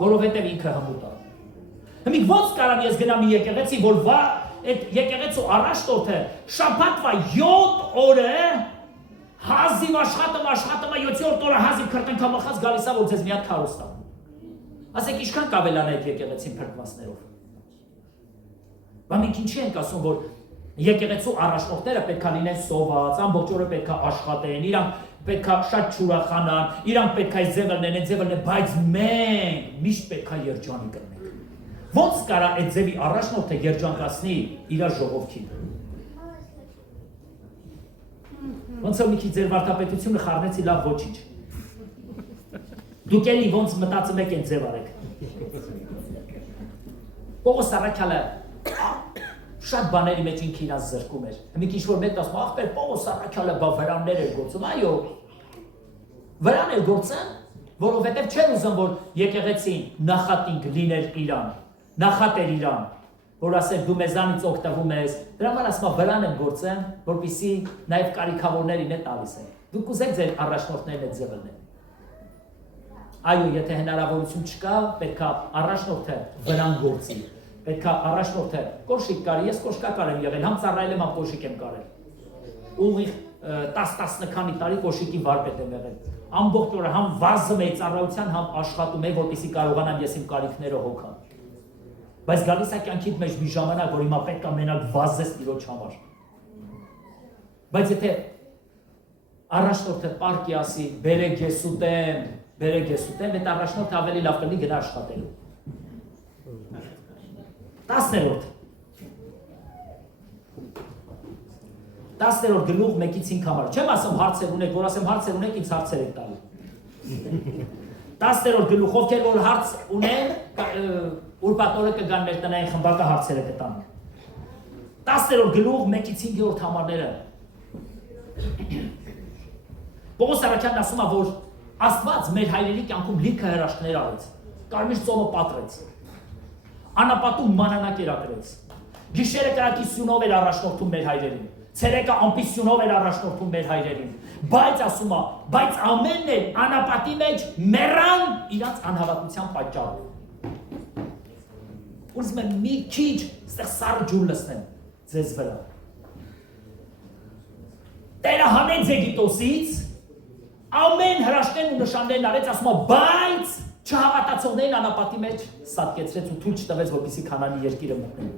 որովհետեւ ինքը հմուտ է։ Հիմա ո՞նց կարամ ես գնամ մի եկեղեցի, որ այդ եկեղեցու առաջնորդը շաբաթվա 7 օրը հազիվ աշխատում 7-րդ օրը հազիվ քրտնքամախած գալիս է, որ ձեզ մի հատ քարոզ տա։ Ասեք ինչքան կավելանա այդ եկեղեցին փրկվածներով։ Բա մենք ինչի ենք ասում, որ եկեղեցու առաջնորդները պետք է լինեն սոված, ամբողջ օրը պետք է աշխատեն, իրանք պետք է շատ չուրախանան, իրանք պետք է ձևը լինեն, բայց մենք միշտ պետք է երջանիկ լինենք։ Ոնց կարա այդ ձևի առաջնորդը երջանկացնի իր ժողովրդին։ Ոնց որ մի քիչ ձեր վարդապետությունը խառնեցի լավ ոչինչ։ Դուք էլի ոնց մտածում եք այն ձև արեք։ Պողոս Արաքյալը շատ բաների մեջ ինքը իրաց զրկում էր։ Մի քիչ որ մեկ ասում, ախպեր Պողոս Արաքյալը բա վրաններ էր գործում, այո։ Վրան էր գործում, որովհետև չեն ուզում, որ եկեղեցին նախատինք լիներ իրան, նախատեր իրան, որ ասել դու մեզանից օգտվում ես, դրա համար ասում վրան եմ գործում, որպեսզի նաև կարիքավորներին է տալիս են։ Դուք ուզեք ձեր առաջնորդներն այդ ձևը լինեն։ Այո, եթե հնարավորություն չկա, պետք է առաջնորդը վրան գործի, պետք է առաջնորդը կոշիկ կարի, ես կոշկակար եմ եղել, համ ծառայել եմ, համ կոշիկ եմ կարել։ Ուղիղ 10 քանի տարի կոշիկի վարպետ եմ եղել։ Ամբողջ օրը համ վազում էի ծառայության, համ աշխատում էի, որպեսզի կարողանամ ես իմ կարիքները հոգալ։ Բայց գալիս է կյանքիդ մեջ մի ժամանակ, որ հիմա պետք է մենակ վազես Տիրոջ համար։ Բայց եթե առաջնորդը պարկի ասի, բերեք ես ուտեմ, այդ առաջնորդը ավելի լավ կլինի գնա աշխատելու։ 10-րդ գլուխ 1-5 համար։ Չեմ ասում հարցեր ունեք, որ ասեմ հարցեր ունեք, ինձ հարցեր եք տալու։ 10-րդ գլուխ, ովքեր որ հարց ունեն, ուրբաթ օրը կգան մեր տնային խմբակը հարցերը կտան։ 10-րդ գլուխ 1-5 համարները։ Պողոս Արաքյանն ասում է, որ Աստված մեր հայրերի կյանքում լիքը հրաշքներ արեց։ Կարմիր ծովը պատրեց։ Անապատում մանանակ կերակրեց։ Գիշերը կրակի սյունով էր առաջնորդում մեր հայրերին։ Ցերեկը ամպի սյունով էր առաջնորդում մեր հայրերին։ Բայց ասում է, բայց ամենն էլ անապատի մեջ մեռան իրաց անհավատության պատճառով։ Ուզում եմ մի քիչ ստեղ սառը ջուր լսնեմ ձեզ վրա։ Տերը հանեց Եգիպտոսից, ամեն հրաշքներն ու նշաններն արեց, ասում է, բայց չհավատացողներին անապատի մեջ սատկեցրեց ու թույլ չտվեց, որպեսզի Քանանի երկիրը մտնեն։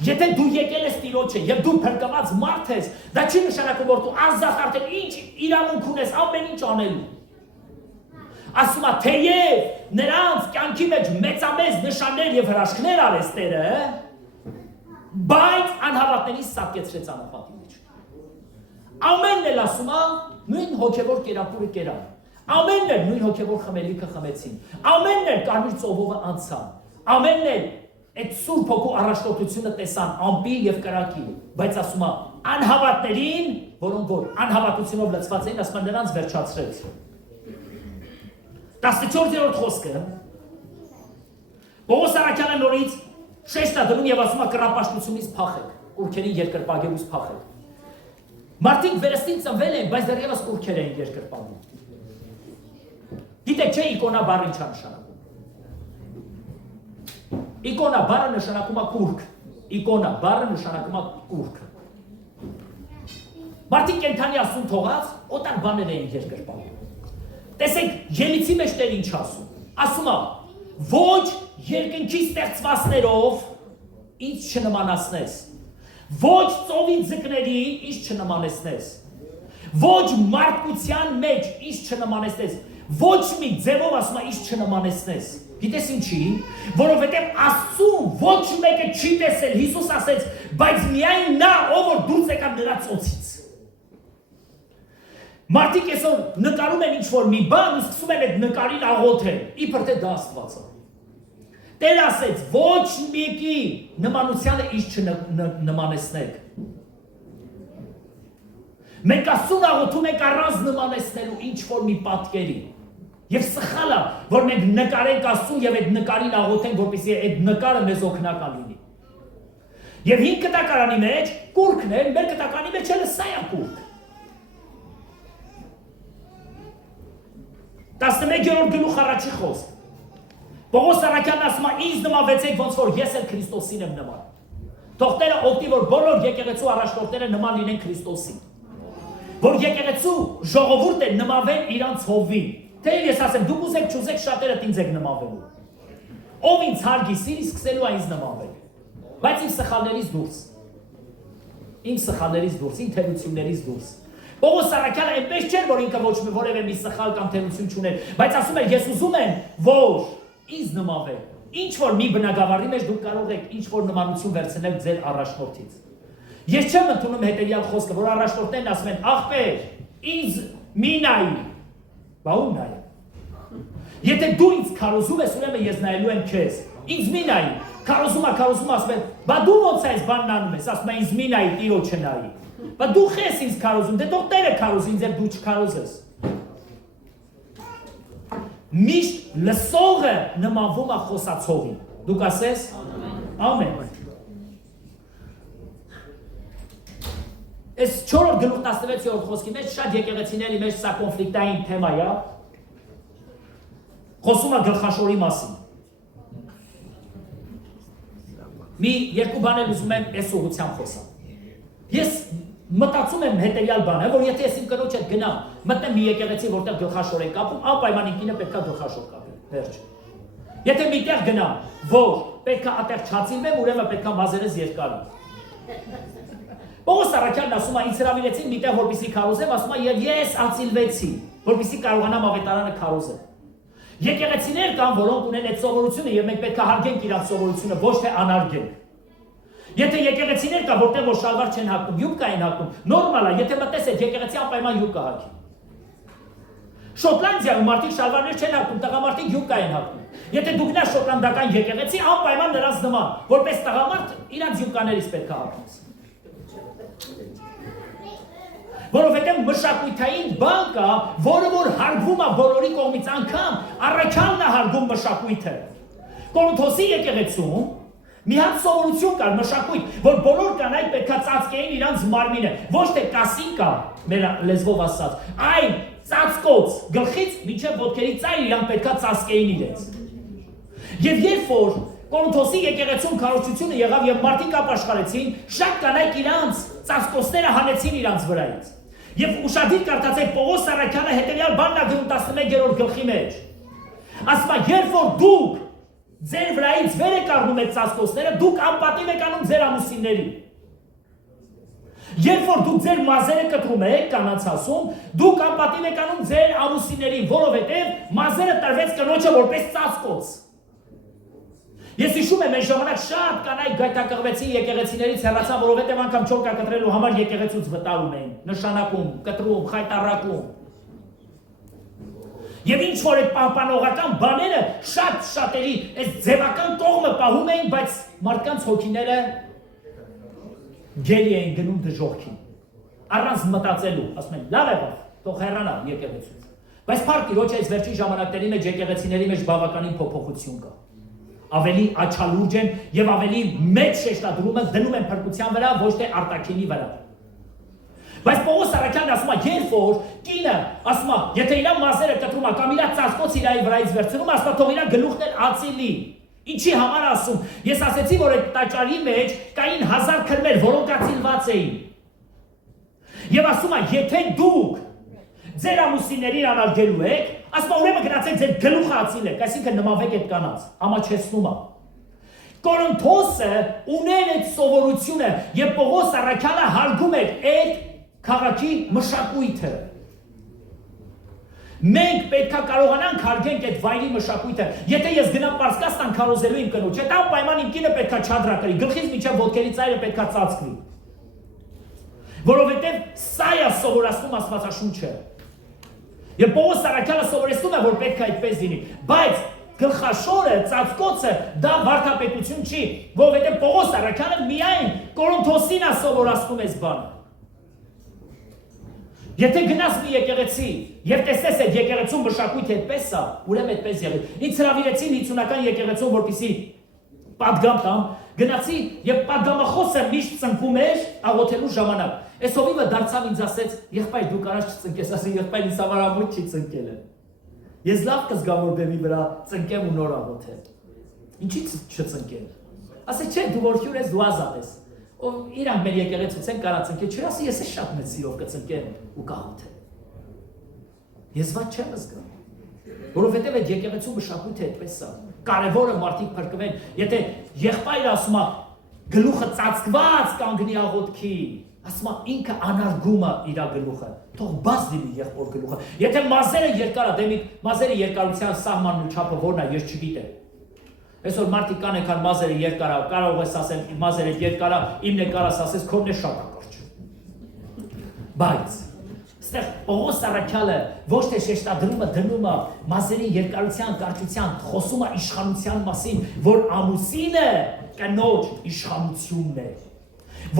Եթե դու եկել ես Տիրոջը եւ դու փրկված մարդ ես, դա չի նշանակում, որ դու ազատ արդեն ինչ իրավունք ունես ամեն ինչ անելու։ Ասում է, թեև նրանց կյանքի մեջ մեծամեծ նշաններ եւ հրաշքներ արեց Տերը, բայց անհավատների սատկեցրեց անապատի մեջ։ Ամենն էլ ասում է, նույն հոգեվոր կերակուրը կերան։ Ամենն էլ նույն հոգեվոր խմելիքը խմեցին։ Ամենն էլ կարմիր ծովով անցան։ Ամենն էլ այդ Սուրբ Հոգու առաջնորդությունը տեսան ամպի եւ կրակի, բայց ասում է անհավատներին, որոնք որ անհավատությունով լցված էին, ասում է նրանց վերջացրեց։ 14-րդ խոսքը Պողոս Արաքյանը նորից շեշտ է դնում եւ ասում է կռապաշտությունից փախեք, կուրքերին երկրպագելուց փախեք։ Մարդիկ վերստին ծնվել են, բայց դեռևս կուրքեր են երկրպագում։ Գիտեք, չէ, իկոնա բառը ինչ է նշանակում։ Իկոնա բառը նշանակում է կուրք։ Իկոնա բառը նշանակում է կուրք։ Մարդիկ կենթանի ասում թողած, օտար բաներ էին երկրպագում։ Տեսեք, Ելիցի մեջ Տեր ինչ ասում։ Ասում է, ոչ երկնքի ստեղծվածներով ինձ չնմանացնես։ Ոչ ծովի ձկների ինձ չնմանեցնես։ Ոչ մարդկության մեջ ինձ չնմանեցնես։ Ոչ մի ձևով ասում է ինձ չնմանեցնես։ Գիտես ինչի, որովհետև Աստծուն ոչ մեկը չի տեսել, Հիսուս ասեց, բայց միայն նա, ով որ դուրս եկավ նրա ծոցից։ Մարդիկ այսօր նկարում են ինչ-որ մի բան ու սկսում են այդ նկարին աղոթել, իբր թե դա Աստված է։ Տերը ասեց, ոչ մեկի նմանությանը ինձ չնմանեցնեք։ Մենք Աստծուն աղոթում ենք առանց նմանեցնելու ինչ-որ մի պատկերի։ Եվ սխալ է, որ մենք նկարենք Աստծուն եւ այդ նկարին աղոթենք, որպեսզի այդ նկարը մեզ օգնական լինի։ Եվ 5 կտակարանի մեջ կուրքն է, մեր կտակարանի մեջ էլ սա է կուրք։ 11-րդ գլուխ առաջի խոսք։ Պողոս Արաքյանն ասում է, ինձ նմանվեցեք, ոնց որ ես էլ Քրիստոսին եմ նման։ Թող Տերը օգնի, որ բոլոր եկեղեցու առաջնորդները նման լինեն Քրիստոսին։ Որ եկեղեցու ժողովուրդը նմանվեն իրանց հովին։ Թեև ես ասեմ, դուք ուզեք չուզեք շատերը ինձ եք նմանվելու։ Ով ինձ հարգի սիրի, սկսելու է ինձ նմանվել։ Բայց իմ սխալներից դուրս։ Իմ սխալներից դուրս, իմ թերություններից դուրս։ Պողոս Արաքյանը այնպես չէր, որ ինքը ոչ որևէ մի սխալ կամ թերություն չուներ, բայց ասում էր, ես ուզում եմ, որ ինձ նմանվել։ Ինչ որ մի բնագավառի մեջ դուք կարող եք ինչ որ նմանություն վերցնել ձեր առաջնորդից։ Ես չեմ ընդունում հետևյալ խոսքը, որ առաջնորդներն ասում են, ախպեր, ինձ մի նայի, բա ում նայի։ Եթե դու ինձ քարոզում ես, ուրեմն ես նայելու եմ քեզ։ Ինձ մի նայի, քարոզում ասում են, բա դու ոնց այս բանն անում ես, ասում են ինձ մի նայի, Տիրոջը նայի։ Բա դու խես ինձ քարոզում, դե թող Տերը քարոզի ինձ, դու չքարոզես։ Միշտ լսողը նմանվում է խոսացողին։ Դուք ասես։ Ամեն։ Այս 4-րդ գլուխ 16-րդ խոսքի մեջ շատ եկեղեցիների մեջ սա կոնֆլիկտային թեմա է։ Խոսում է գլխաշորի մասին։ մի երկու բան էլ ուզում եմ այս ուղղությամբ խոսալ։ Ես մտածում եմ հետեւյալ բանը, որ եթե ես իմ կնոջ հետ գնամ, մտնեմ մի եկեղեցի, որտեղ գլխաշոր են կապում, անպայման ինքինը պետքա գլխաշոր կապել, վերջ։ Եթե միտեղ գնամ, որ պետքա այդտեղ չացիլվեմ, ուրեմն պետքա մազերս երկար։ Պողոս Առաքյալն ասում է, ինձ հրավիրեցին միտեղ, որպեսզի քարոզեմ, ասում է, եւ ես ացիլվեցի, որպեսզի կարողանամ ավետարանը քարոզել։ Եկեղեցիներ կան, որոնք ունեն այդ սովորությունը եւ մենք պետք է հարգենք իրաց սովորությունը, ոչ թե անարգենք։ Եթե եկեղեցիներ կա, որտեղ որ շալվար չեն հագնում, յուբկա են հագնում, նորմալ է, եթե մտես այդ եկեղեցի անպայման յուբկա հագի։ Շոտլանդիայում մարդիկ շալվարներ չեն հագնում, տղամարդիկ յուբկա են հագնում։ Եթե դուք նա շոտլանդական եկեղեցի, անպայման նրանց նման, որպես տղամարդ իրանց յուբկաներից պետք է հագնես։ Որովհետև մշակույթային բան կա, որը որ հարգվում է բոլորի կողմից, անգամ Առաքյալն է հարգում մշակույթը։ Կորինթոսի եկեղեցում մի հատ սովորություն կար, մշակույթ, որ բոլոր կանայք պետքա ծածկեին իրանց մարմինը, ոչ թե կասիկա, մեր լեզվով ասած, այլ ծածկոց, գլխից մինչև ոտքերի ծայր իրանք պետքա ծածկեին իրենց։ Եվ երբ որ Կորինթոսի եկեղեցում քարոզությունը եղավ եւ մարդիկ ապաշխարեցին, շատ կանայք իրանց ծածկոցները հանեցին իրանց վրայից։ Եվ ուշադիր կարդացեք Պողոս Առաքյալը հետեւյալ բանն է գրում 11-րդ գլխի մեջ։ Ասում է, երբ որ դուք ձեր վրայից վեր եք առնում այդ ծածկոցները, դուք անպատիվ եք անում ձեր ամուսիններին։ Երբ որ դուք ձեր մազերը կտրում եք, կանանց ասում, դուք անպատիվ եք անում ձեր ամուսիններին, որովհետև մազերը տրվեց կնոջը որպես ծածկոց։ Ես հիշում եմ, այն ժամանակ շատ կանայք գայթակղվեցին եկեղեցիներից հեռացան, որովհետև անգամ չորկա կտրելու համար եկեղեցուց վտարում էին, նշանակում, կտրում, խայտառակում։ Եվ ինչ որ այդ պահպանողական բաները շատ շատերի այս ձևական կողմը պահում էին, բայց մարդկանց հոգիները գելի էին գնում դժոխքին։ Առանց մտածելու, ասում են, լավ եղավ, թող հեռանա եկեղեցուց։ Բայց փառքի ոչ այս վերջին ժամանակների մեջ եկեղեցիների մեջ բավականին փոփոխություն կա։ Ավելի աչալուրջ են եւ ավելի մեծ շեշտադրումը դնում են փրկության վրա, ոչ թե արտաքինի վրա։ Բայց Պողոս Առաքյալն ասում է, երբ որ կինը ասում է, եթե իր մազերը կտրում է կամ իր ծածկոց իր վրայից վերցնում, ասում է, թող իր գլուխն էլ ածիլի։ Ինչի համար ասում, ես ասեցի, որ այդ տաճարի մեջ կային 1000 քրմեր, որոնք ածիլված էին։ Եվ ասում է, եթե դուք ձեր ամուսիններին անարգելու եք, ասում է, ուրեմն գնացեք ձեր գլուխը ածիլեք, այսինքն նմանվեք այդ կանանց, ամաչեցնում է։ Կորինթոսը ուներ այդ սովորությունը եւ Պողոս Առաքյալը հարգում էր այդ քաղաքի մշակույթը։ Մենք պետք է կարողանանք հարգենք այդ վայրի մշակույթը։ Եթե ես գնամ Պարսկաստան քարոզելու իմ կնոջ հետ, անպայման իմ կինը պետք է չադրա կրի, գլխից մինչև ոտքերի ծայրը պետք է ծածկվի։ Որովհետև սա է սովորացնում Աստվածաշունչը։ Եվ Պողոս Առաքյալը սովորեցնում է, որ պետք է այդպես լինի, բայց գլխաշորը, ծածկոցը դա վարդապետություն չի, որովհետև Պողոս Առաքյալը միայն Կորինթոսին է սովորացնում այս բանը։ Եթե գնաս մի եկեղեցի եւ տեսես այդ եկեղեցում մշակույթը այդպես է, ուրեմն այդպես եղի։ Ինձ հրավիրեցին 50-ական եկեղեցում, որպեսզի պատգամ տամ, գնացի եւ պատգամախոսը միշտ ծնկում էր աղոթելու ժամանակ։ Այս հովիվը դարձավ ինձ ասեց, եղբայր դու կարաս չծնկես, ասի եղբայր ինձ համար ամոթ չի ծնկել։ Ես լավ կզգամ որ բեմի վրա ծնկեմ ու նոր աղոթել։ Ինչի՞ չծնկել։ Ասեց չէ, դու որ հյուր ես դու ազատ ես։ Իրանք մեր եկեղեցուց են կարա ծնկել, չէ, ասի ես շատ մեծ սիրով կծնկեմ ու կաղոթեմ։ Ես ված չեմ զգում։ Որովհետև այդ եկեղեցու մշակույթը այդպես է։ Կարևորը մարդիկ փրկվեն, եթե եղբայրը ասում է գլուխը ծածկված կանգնի աղոթքի, ասում է ինքը անարգում է իր գլուխը, թող բաց լինի եղբոր գլուխը։ Եթե մազերը երկար է, դեմի մազերի երկարության սահմանն ու չափը որն է, ես չգիտեմ։ Այսօր մարդիկ կան եկան մազերը երկար է, կարող ես ասել մազերը երկար է, իմն է կարաս ասես քոնն է շատ ակարճ։ Բայց այստեղ Պողոս Առաքյալը ոչ թե շեշտադրումը դնում է մազերի երկարության, կարճության, խոսում է իշխանության մասին, որ ամուսինը կնոջ իշխանությունն է։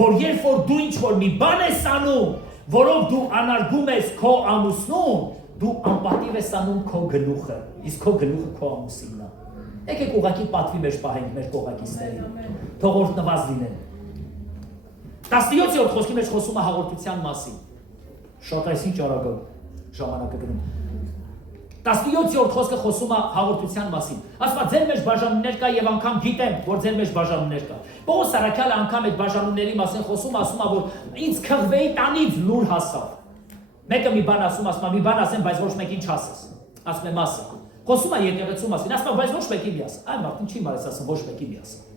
Որ երբ որ դու ինչ-որ մի բան ես անում, որով դու անարգում ես քո ամուսնուն, դու անպատիվ ես անում քո գլուխը, իսկ քո գլուխը քո ամուսինն է։ Եկեք ուղղակի պատվի մեջ պահենք մեր կողակիցներին, թող օրհնված լինեն։ 17-րդ խոսքի մեջ խոսում է հաղորդության մասին։ Շատ այսինչ արագ ժամանակը գնում։ 17-րդ խոսքը խոսում է հաղորդության մասին։ Ասում է ձեր մեջ բաժանումներ կա եւ անգամ գիտեմ, որ ձեր մեջ բաժանումներ կա։ Պողոս առաքյալը անգամ այդ բաժանումների մասին խոսում, ասում է, որ ինձ քղվեի տանից լուր հասավ։ Մեկը մի բան ասում, ասում է, մի բան ասեմ, բայց ոչ մեկին չասես։ Ասում եմ, ասա։ Խոսում է եկեղեցու մասին, ասում է, բայց ոչ մեկին մի ասա։ Այ մարդին չի մարես ասում, ոչ մեկին մի ասա։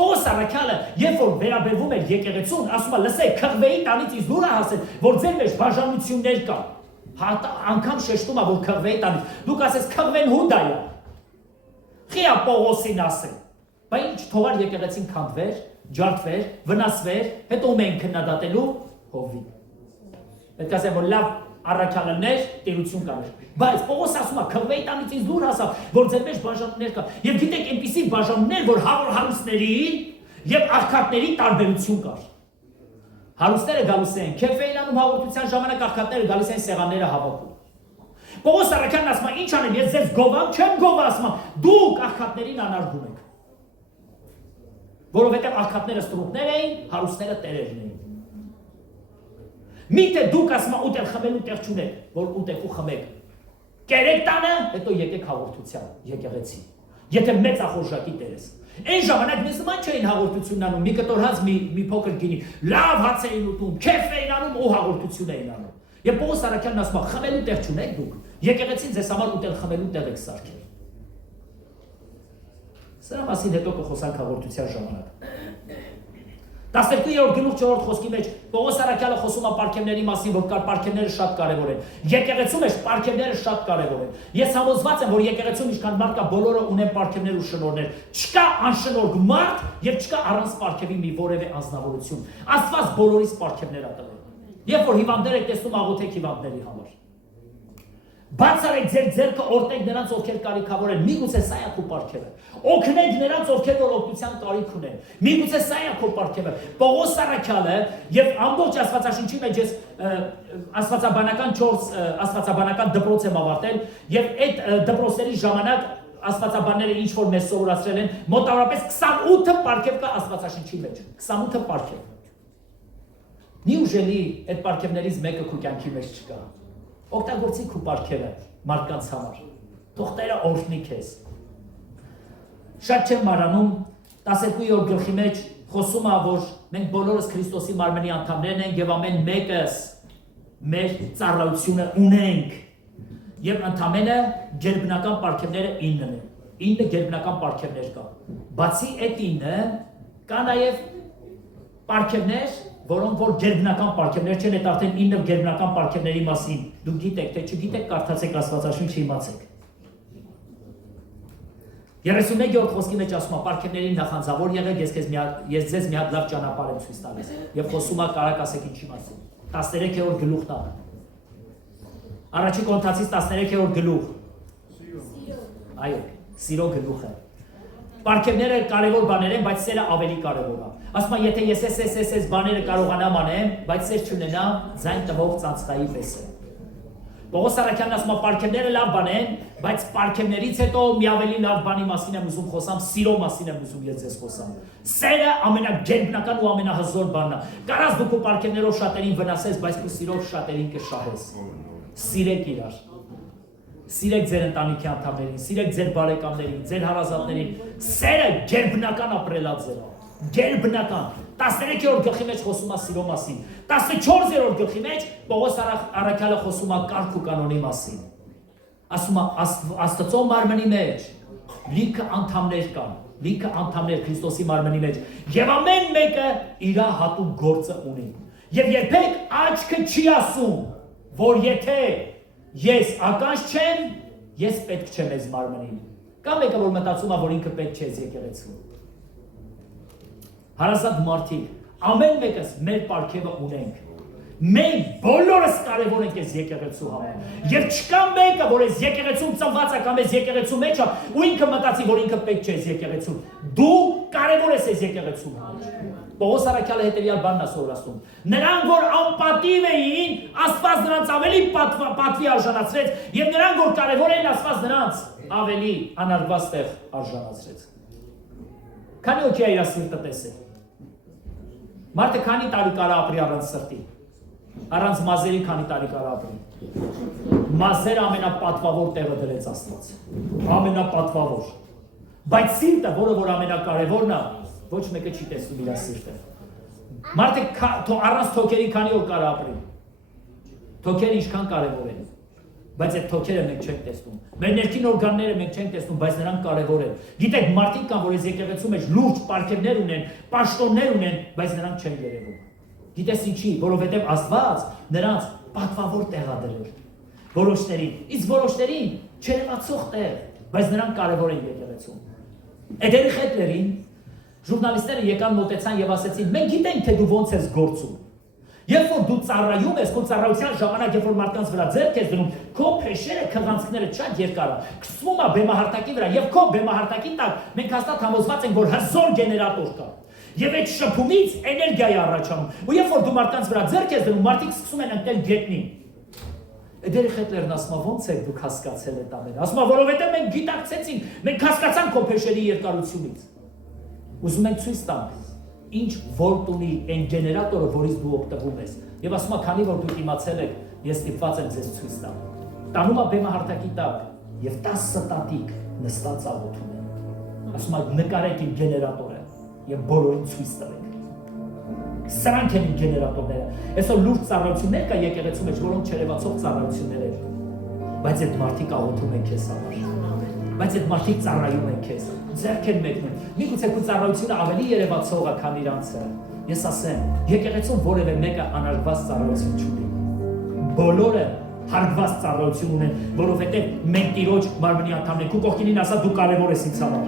Պողոս առաքյալը, երբ որ վերաբերվում էր եկեղեցուն, ասում է, լսեք, քղվեի տանից ինձ լուր հասել, որ ձեր մեջ բաժանություններ կա։ Անգամ շեշտում է, որ քղվեի տանից։ Դուք ասես քղվեն Հուդայա։ Խիա Պողոսին ասել։ Բայց ինչ թողար եկեղեցին քանդվեր, ջարդվեր, վնասվեր, հետո ում էին քննադատելու Հովին։ Պետք է ասեմ, որ լավ առաքյալներ տերություն կար։ Բայց Պողոս ասում է, քղվեի տանից ինձ լուր հասավ, որ ձեր մեջ բաժանումներ կա։ Եվ գիտեք, այնպիսի բաժանումներ, որ հարուստների եւ աղքատների տարբերություն կար։ Հարուստները գալուս են քեֆեին անում հաղորդության ժամանակ, աղքատները գալիս են սեղանները հավաքում։ Պողոս առաքյալն ասում է, ինչ անեմ, ես ձեզ գովամ, չեմ գովա, ասում է, դուք աղքատներին անարգում եք։ Որովհետև աղքատները ստրուկներ էին, հարուստները տերերն էին։ Միթե դուք ասում է ուտել խմելու տեղ չունեք, որ ուտեք ու խմեք։ Կերեք տանը, հետո եկեք հաղորդության, եկեղեցի։ Եթե մեծ ախորժակի տեր ես։ Այն ժամանակ նման չէին հաղորդությունն անում, մի կտոր հաց, մի փոքր գինի, լավ հաց էին ուտում, քեֆ էին անում ու հաղորդություն էին անում։ Եվ Պողոս առաքյալն ասում է, խմելու տեղ չունեք դուք, եկեղեցին ձեզ համար ուտել խմելու տեղ եք սարքել։ Սրա մասին հետո կխոսանք հաղորդության ժամանակ։ 12-րդ գլուխ 4-րդ խոսքի մեջ Պողոս առաքյալը խոսում է պարգևների մասին, որ պարգևները շատ կարևոր են։ Եկեղեցու մեջ պարգևները շատ կարևոր են։ Ես համոզված եմ, որ եկեղեցում ինչքան մարդ կա, բոլորը ունեն պարգևներ ու շնորհներ։ Չկա անշնորհ մարդ եւ չկա առանց պարգևի մի որևէ անձնավորություն։ Աստված բոլորիս պարգևներ ա տվել։ Երբ որ հիվանդներ եք տեսնում, աղոթեք հիվանդների համար։ Բացարեք ձեր ձեռքը, օրհնեք նրանց, ովքեր կարիքավոր են։ Միգուցե սա է քո պարգևը։ Օգնեք նրանց, ովքեր որ օգնության կարիք ունեն։ Միգուցե սա է քո պարգևը։ Պողոս առաքյալը եւ ամբողջ Աստվածաշնչի մեջ ես աստվածաբանական 4 աստվածաբանական դպրոց եմ ավարտել եւ այդ դպրոցների ժամանակ աստվածաբանները ինչ որ մեզ սովորացրել են, մոտավորապես 28 պարգև կա Աստվածաշնչի մեջ։ 28 պարգև։ Նիուժելի այդ պարգևներից մեկը քո կյանքի մեջ չկա։ Օգտագործի քո պարգևը մարդկանց համար։ Թող Տերը օրհնի քեզ։ Շատ չեմ մարանում 12-րդ գլխի մեջ խոսում է, որ մենք բոլորս Քրիստոսի մարմնի անդամներն ենք եւ ամեն մեկս մեր ծառայությունը ունենք։ Եվ ընդամենը ģերբնական պարգևները 9-ն են։ 9 ģերբնական պարգևներ կա։ Բացի այդ 9-ը կա նաեւ պարգևներ, որոնք որ ģերբնական պարգևներ չեն, այդ արդեն 9 ģերբնական պարգևների մասին դուք գիտեք, թե չգիտեք, կարդացեք Աստվածաշունչը, իմացեք։ 31-րդ խոսքի մեջ ասում է պարգևների նախանձավոր եղեք, ես ձեզ մի հատ լավ ճանապարհ եմ ցույց տալիս։ Եվ խոսում է կարակ ասեք ինչի մասին։ 13-րդ գլուխն է։ Առաջի Կորինթացիս 13-րդ գլուխ։ Այո, սիրո գլուխը։ Պարգևները կարևոր բաներ են, բայց սերը ավելի կարևոր է։ Ասում է, եթե ես էս բաները կարողանամ անեմ, բայց սեր չունենամ, ձայն տվող ծանցկայի պես է։ Պողոս առաքյալն ասում է, պարգևները լավ բան են, բայց պարգևներից հետո մի ավելի լավ բանի մասին եմ ուզում խոսամ, սիրո մասին եմ ուզում ես ձեզ խոսամ։ Սերը ամենագերբնական ու ամենահզոր բանն է։ Կարաս դու քո պարգևներով շատերին վնասես, բայց քո սիրով շատերին կշահես։ Սիրեք իրար։ Սիրեք ձեր ընտանիքի անդամներին, սիրեք ձեր բարեկամներին, ձեր հարազատներին։ Սերը ģերբնական ապրելաձև է։ Ģերբնական։ 13-րդ գլխի մեջ խոսում է սիրո մասին։ 14-րդ գլխի մեջ Պողոս առաքյալը խոսում է կարգ ու կանոնի մասին։ Ասում է Աստծո մարմնի մեջ լիքը անդամներ կան, լիքը անդամներ Քրիստոսի մարմնի մեջ, եւ ամեն մեկը իր հատուկ գործը ունի։ Եվ երբեք աչքը չի ասում, որ եթե ես ականջ չեմ, ես պետք չեմ այս մարմնին։ Կա մեկը, որ մտածում է, որ ինքը պետք չէ եկեղեցու։ Հարազատ մարդիկ, ամեն մեկս մեր պարգևը ունենք։ Մենք բոլորս կարևոր ենք այս եկեղեցու համար։ Եվ չկա մեկը, որ այս եկեղեցում ծնված է կամ այս եկեղեցու մեջ է, ու ինքը մտածի, որ ինքը պետք չէ այս եկեղեցու։ Դու կարևոր ես այս եկեղեցու համար։ Պողոս առաքյալը հետևյալ բանն է սովորացնում։ Նրանք, որ անպատիվ էին, Աստված նրանց ավելի պատվի արժանացրեց, եւ նրանք, որ կարևոր էին, Աստված նրանց ավելի անարգված տեղ արժանացրեց։ Քանի օքի է իր սիրտը տեսել։ Մարդը քանի տարի կարա ապրի առանց սրտի։ Առանց մազերի քանի տարի կար ապրի։ Մազերը ամենապատվավոր տեղը դրեց Աստված։ Ամենապատվավոր։ Բայց սիրտը, որը որ ամենակարևորն է, ոչ մեկը չի տեսնում իր սիրտը։ Մարդը առանց թոքերի քանի օր կար ապրի։ Թոքերը ինչքան կարևոր են, բայց այդ թոքերը մենք չենք տեսնում։ Մեր ներքին օրգանները մենք չենք տեսնում, բայց նրանք կարևոր են։ Գիտեք, մարդիկ կան, որ այս եկեղեցու մեջ լուրջ պարգևներ ունեն, պաշտոններ ունեն, բայց նրանք չեն երևում։ Գիտես ինչի, որովհետև Աստված նրանց պատվավոր տեղ ա դրել։ Որոշներին, իսկ որոշներին չերևացող տեղ, բայց նրանք կարևոր են եկեղեցում։ Էդերի Հետլերին ժուրնալիստները եկան մոտեցան եւ ասեցին. մենք գիտենք, թե դու ոնց ես գործում։ Երբ որ դու ծառայում ես, քո ծառայության ժամանակ, երբ որ մարդկանց վրա ձեռք ես դնում, քո փեշերը, քղանցքները շատ երկար է, քսվում է բեմահարտակի վրա, եւ քո բեմահարտակի տակ մենք հաստատ համոզված ենք, որ հզոր գեներատոր կա։ Եվ այդ շփումից էներգիա է առաջանում։ Ու երբ որ դու մարդկանց վրա ձեռք ես դնում, մարդիկ սկսում են ընկնել գետնին։ Էդերի Հետլերն ասում է, ոնց եք դուք հասկացել այդ ամենը։ Ասում է, որովհետեւ մենք գիտակցեցինք, մենք հասկացանք քո փեշերի երկարությունից։ Ուզում ենք ցույց տանք, ինչ վոլտ ունի այն գեներատորը, որից դու օգտվում ես։ Եվ ասում է, քանի որ դուք իմացել եք, ես ստիպված եմ ձեզ ցույց տամ։ Տանում է բեմահարտակի տակ եւ 10 տատիկ նստած աղոթում են։ Ասում է, նկարեք իմ գեներատորը եւ բոլորին ցույց տվեք։ Սրանք են գեներատորները։ Այսօր լուրջ ծառայություններ կա եկեղեցու մեջ, որոնք չերևացող ծառայություններ են։ Բայց այդ մարդիկ աղոթում են քեզ համար։ Բայց այդ մարդիկ ծառայում են քեզ։ Ձեռք են մեկնում։ Միգուցե քո ծառայությունը ավելի երևացող է, քան իրանցը։ Ես ասեմ, եկեղեցում որևէ մեկը անարգված ծառայություն չունի։ Բոլորը հարգված ծառայություն ունեն, որովհետև մենք Տիրոջ մարմնի անդամներ ենք։ Քո կողքինին ասա դու կարևոր ես ինձ համար։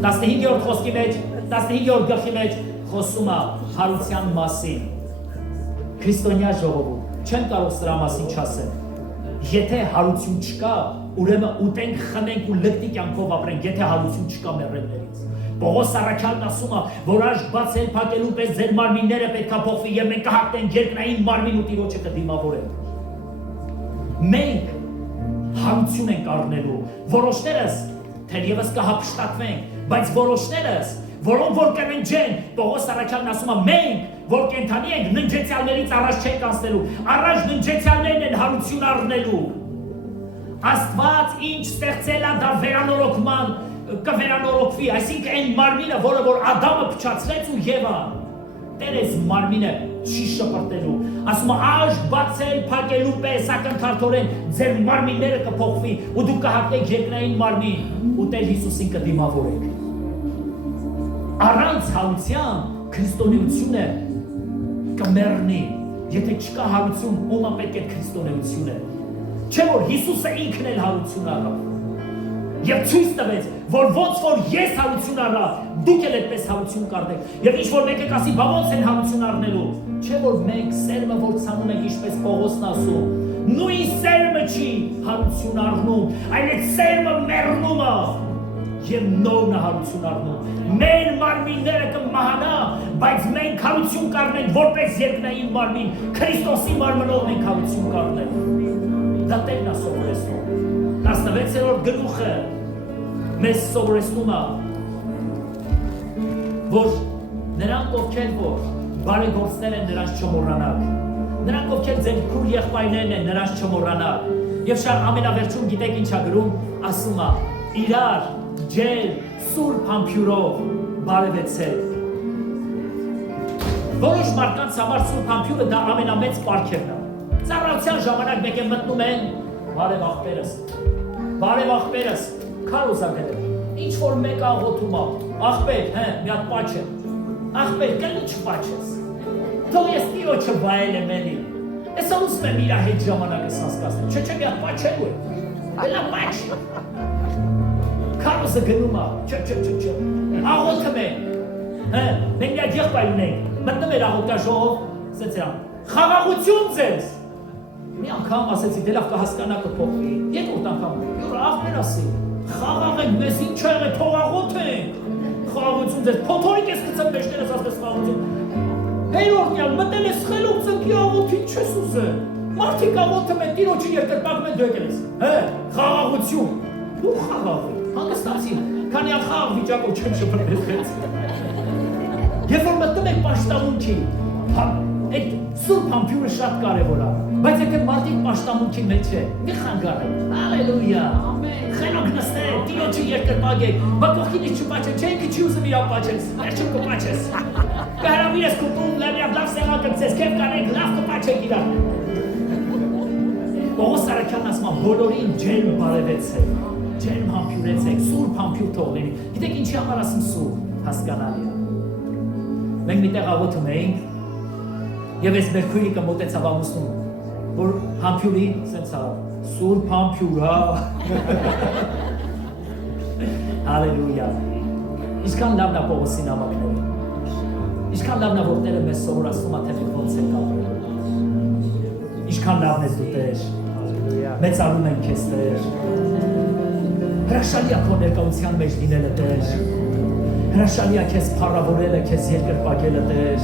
15-րդ խոսքի մեջ, 15-րդ գլխի մեջ խոսում է հարության մասին։ Քրիստոնյա ժողովուրդ, չեն կարող սրա մասին չասել։ Եթե հարություն չկա, ուրեմն ուտենք, խմենք ու լկտի կյանքով ապրենք, եթե հարություն չկա մեռելներից։ Պողոս Առաքյալն ասում է, որ աշկ բացել փակելու պես ձեր մարմինները պետք է փոխվի եւ մենք կհաղթենք երկնային մարմին ու Տիրոջը կդիմավորենք։ Մենք հարություն ենք առնելու, որոշներս թերևս կհափշտակվենք, բայց որոշներս, որոնք որ կննջեն, Պողոս Առաքյալն ասում է, մենք որ կենթանի ենք, ննջեցյալներից առաջ չենք անցնելու, առաջ ննջեցյալներն են հարություն առնելու։ Աստված ինչ ստեղծել է, դա վերանորոգման կվերանորոգվի, այսինքն այն մարմինը, որը որ Ադամը փչացրեց ու Եվան, Տերես մարմինը չի շպրտելու, ասում է աշկ բացել փակելու պես ակնթարթորեն ձեր մարմինները կփոխվի ու դուք կհաղթեք երկնային մարմին ու Տեր Հիսուսին կդիմավորեք։ Առանց հարության քրիստոնեությունը կմեռնի, եթե չկա հարություն, ո՞ւմ պետք է քրիստոնեությունը։ Չէ՞ որ Հիսուսը ինքն էլ հարություն առավ։ Եվ ցույց տվեց, որ ոնց որ ես հարություն առա, դուք էլ այդպես հարություն կառնեք։ Եվ ինչ որ մեկը կասի, բա ոնց են հարություն առնելու։ Չէ՞ որ մենք սերմը որ ցանում ենք, ինչպես Պողոսն ասում, նույն սերմը չի հարություն առնում, այլ այդ սերմը մեռնում է։ Եվ նորն է հարություն առնում։ Մեր մարմինները կմահանա, բայց մենք հարություն կառնենք որպես երկնային մարմին, Քրիստոսի մարմնով մենք հարություն կառնենք։ Դա Տերն է սովորեցնում։ 16-րդ գլուխը մեզ սովորեցնում է, որ նրանք ովքեր որ բարեգործներ են նրանց չմոռանալ, նրանք ովքեր ձեր քուր եղբայրներն են նրանց չմոռանալ։ Եվ շար ամենավերջում գիտեք ինչ է գրում, ասում է իրար ջեր սուրբ համբյուրով բարևեցել։ Որոշ մարդկանց համար սուրբ համբյուրը դա ամենամեծ պարգևն է։ Ծառայության ժամանակ մեկ է մտնում են բարև աղբերս, քարոզակերը։ Ինչ որ մեկ աղոթում է, աղբեր, մի հատ պաչ է։ Աղբեր, կլի չպաչես։ Թող ես Տիրոջը վայել եմ էլի։ Այսօր ուզում եմ իր հետ ժամանակս անցկացնել։ Չէ, մի հատ պաչելու է։ Այլա պաչ։ Քարոզը գնում է, չէ, աղոթում է, մենք միատ եղբայր ունենք, մտնում էր աղոթաժողով, ասեցին, խաղաղություն ձեզ, մի անգամ ասեցի, դե լավ կհասկանա կփոխվի, երկրորդ անգամ, յուր աղբեր ասի, խաղաղ ենք, մեզ ինչ եղե, թող աղոթենք, խաղաղություն ձեզ, փոթորիկ ես գցեմ մեջներս ասես խաղաղություն, հերորդյալ, մտել ես խելոք ծնկի աղոթին չես ուզել, մարդիկ աղոթում են, Տիրոջի երկրպագում են դու եկել ես, խաղաղություն, դու խաղաղ Հանգստացին, քանի ախաղ վիճակով չեմ շպրտես Երբ որ մտնում եք պաշտամունքի, այդ սուրբ համբույրը շատ կարևոր է, բայց եթե մարդիկ պաշտամունքի մեջ է, մի խանգարեք, հալելույա, խենոք նստեք, տիրոջի երկրպագեք, բա կողքինից չպաչեք, չէ ինքը չի ուզում իրա պաչես, վերջում կպաչես, կհրավիր ես կուտում, լավ սեղան կգցես, քեֆ կանեք, լավ կպաչեք իրար։ Պողոս Սարաքյանն ասում է, բոլորին ջերմ բարևեցեք, ջերմ համբյուրեցեք, սուրբ համբյուր թող լինի։ Գիտեք ինչի համար ասում սուրբ, հասկանալի է։ Մենք միտեղ աղոթում էինք, եւ այս մեր քույրիկը մոտեցավ ամուսնուն, որ համբյուրին սենց ա, սուրբ համբյուր, հա։ Հալելույա։ Ինչքան լավն է Պողոսի նամակները։ Ինչքան լավն է, որ Տերը մեզ սովորացնում է, թե մենք ոնց ենք ապրել։ Ինչքան լավն ես դու Տեր։ Մեծարում ենք քեզ Տեր։ Հրաշալի է քո ներկայության մեջ լինելը Տեր։ Հրաշալի է քեզ փառավորելը, քեզ երկրպագելը Տեր։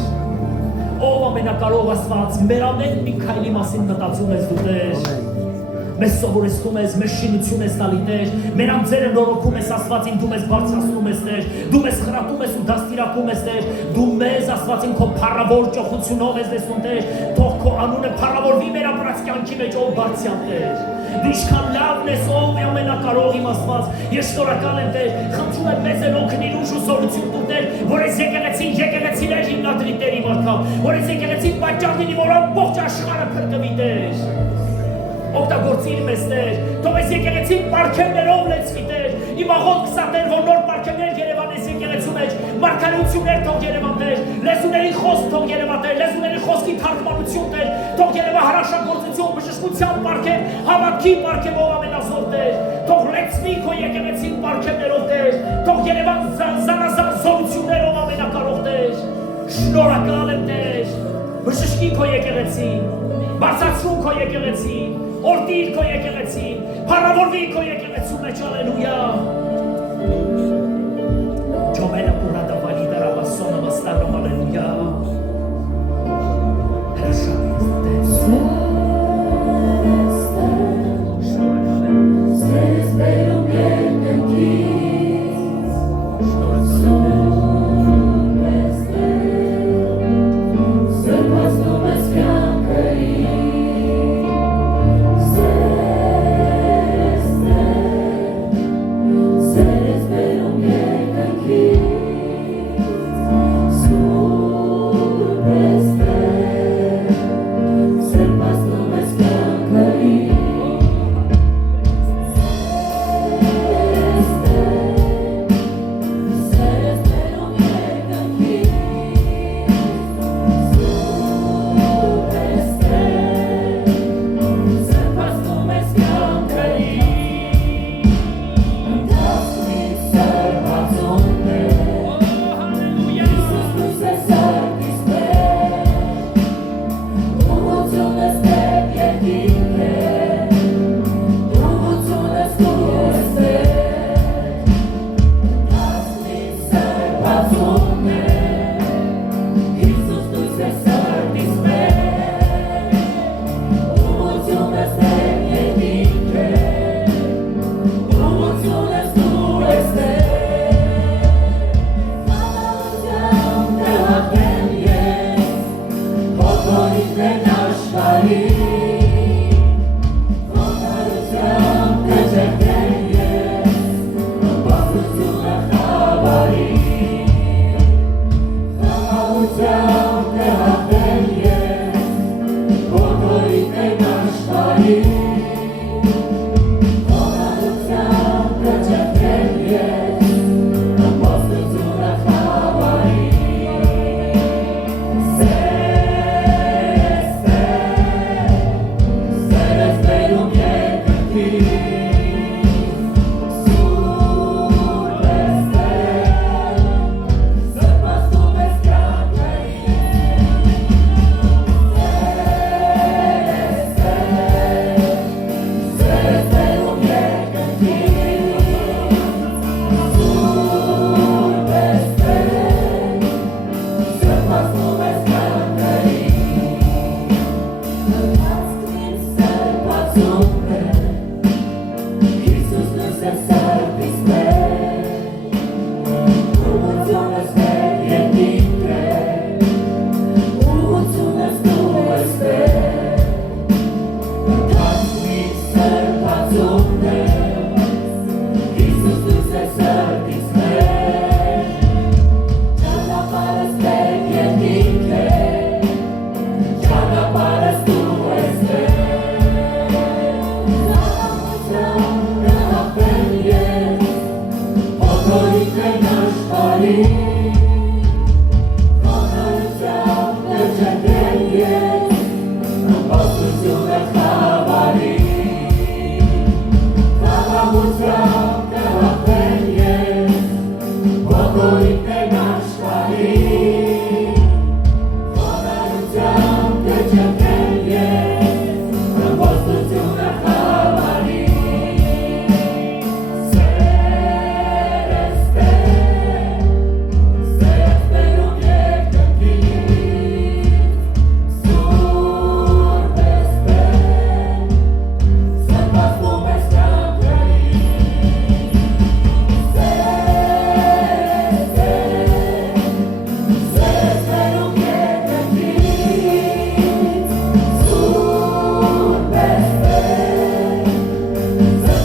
Ով ամենակարող Աստված, մեր ամեն մի քայլի մասին մտածում ես դու Տեր։ Մեզ սովորեցնում ես, մեզ շինություն ես տալի Տեր, մեր անձերը նորոգում ես Աստվածին, դու մեզ բարձրացնում ես Տեր, դու մեզ խրատում ես ու դաստիարակում ես Տեր, դու մեզ Աստվածին քո փառավոր ճոխությունով ես տեսնում Տեր, թող քո անունը փառավորվի մեր ապրած կյանքի մեջ, ով բարձրյալ Տեր։ Դու ինչքան լավն ես, ով ամենակարող իմ Աստված, ես շնորհակալ եմ Տեր, խնդրում եմ մեզ օգնիր ու շուսորություն տուր Տեր, որ այս եկեղեցիներ հիմնադրի Տեր իմ արքա, որ այս եկեղեցին պատճառ լինի, որ ամբողջ աշխարհը փրկվի Տեր։ Օգտագործիր մեզ Տեր, թող այս եկեղեցին պարգևներով լեցվի Տեր, իմ աղոթքս է Տեր, որ նոր պարգևներ երևան այս եկեղեցու մեջ, մարգարեություններ թող երևան Տեր, լեզուների խոսք թող երևա Տեր, լեզուների խոսքի թարգմանություն Տեր, թող երևա հրաշագործություն, բժշկության պարգև, հավատքի պարգևով ամենազոր Տեր, թող լեցվի քո եկեղեցին պարգևներով Տեր, թող երևան զանազան զորություններով ամենակարող Տեր, շնորհակալ եմ Տեր, բժշկի քո եկեղեցին, բարձրացրու քո եկեղեցին, օրդիր քո եկեղեցին, փառավորվի քո եկեղեցու մեջ, հալելույա։ Ջոմելը կուրադա վալիդա ռաբասոնը մստարը, հալելույա։ Հրաշալի Տեր։ Շնորհակալ եմ։ Սերս բերում երկնքից, շնորհակալ եմ։ Սրբացնում ես կյանքերին, Ա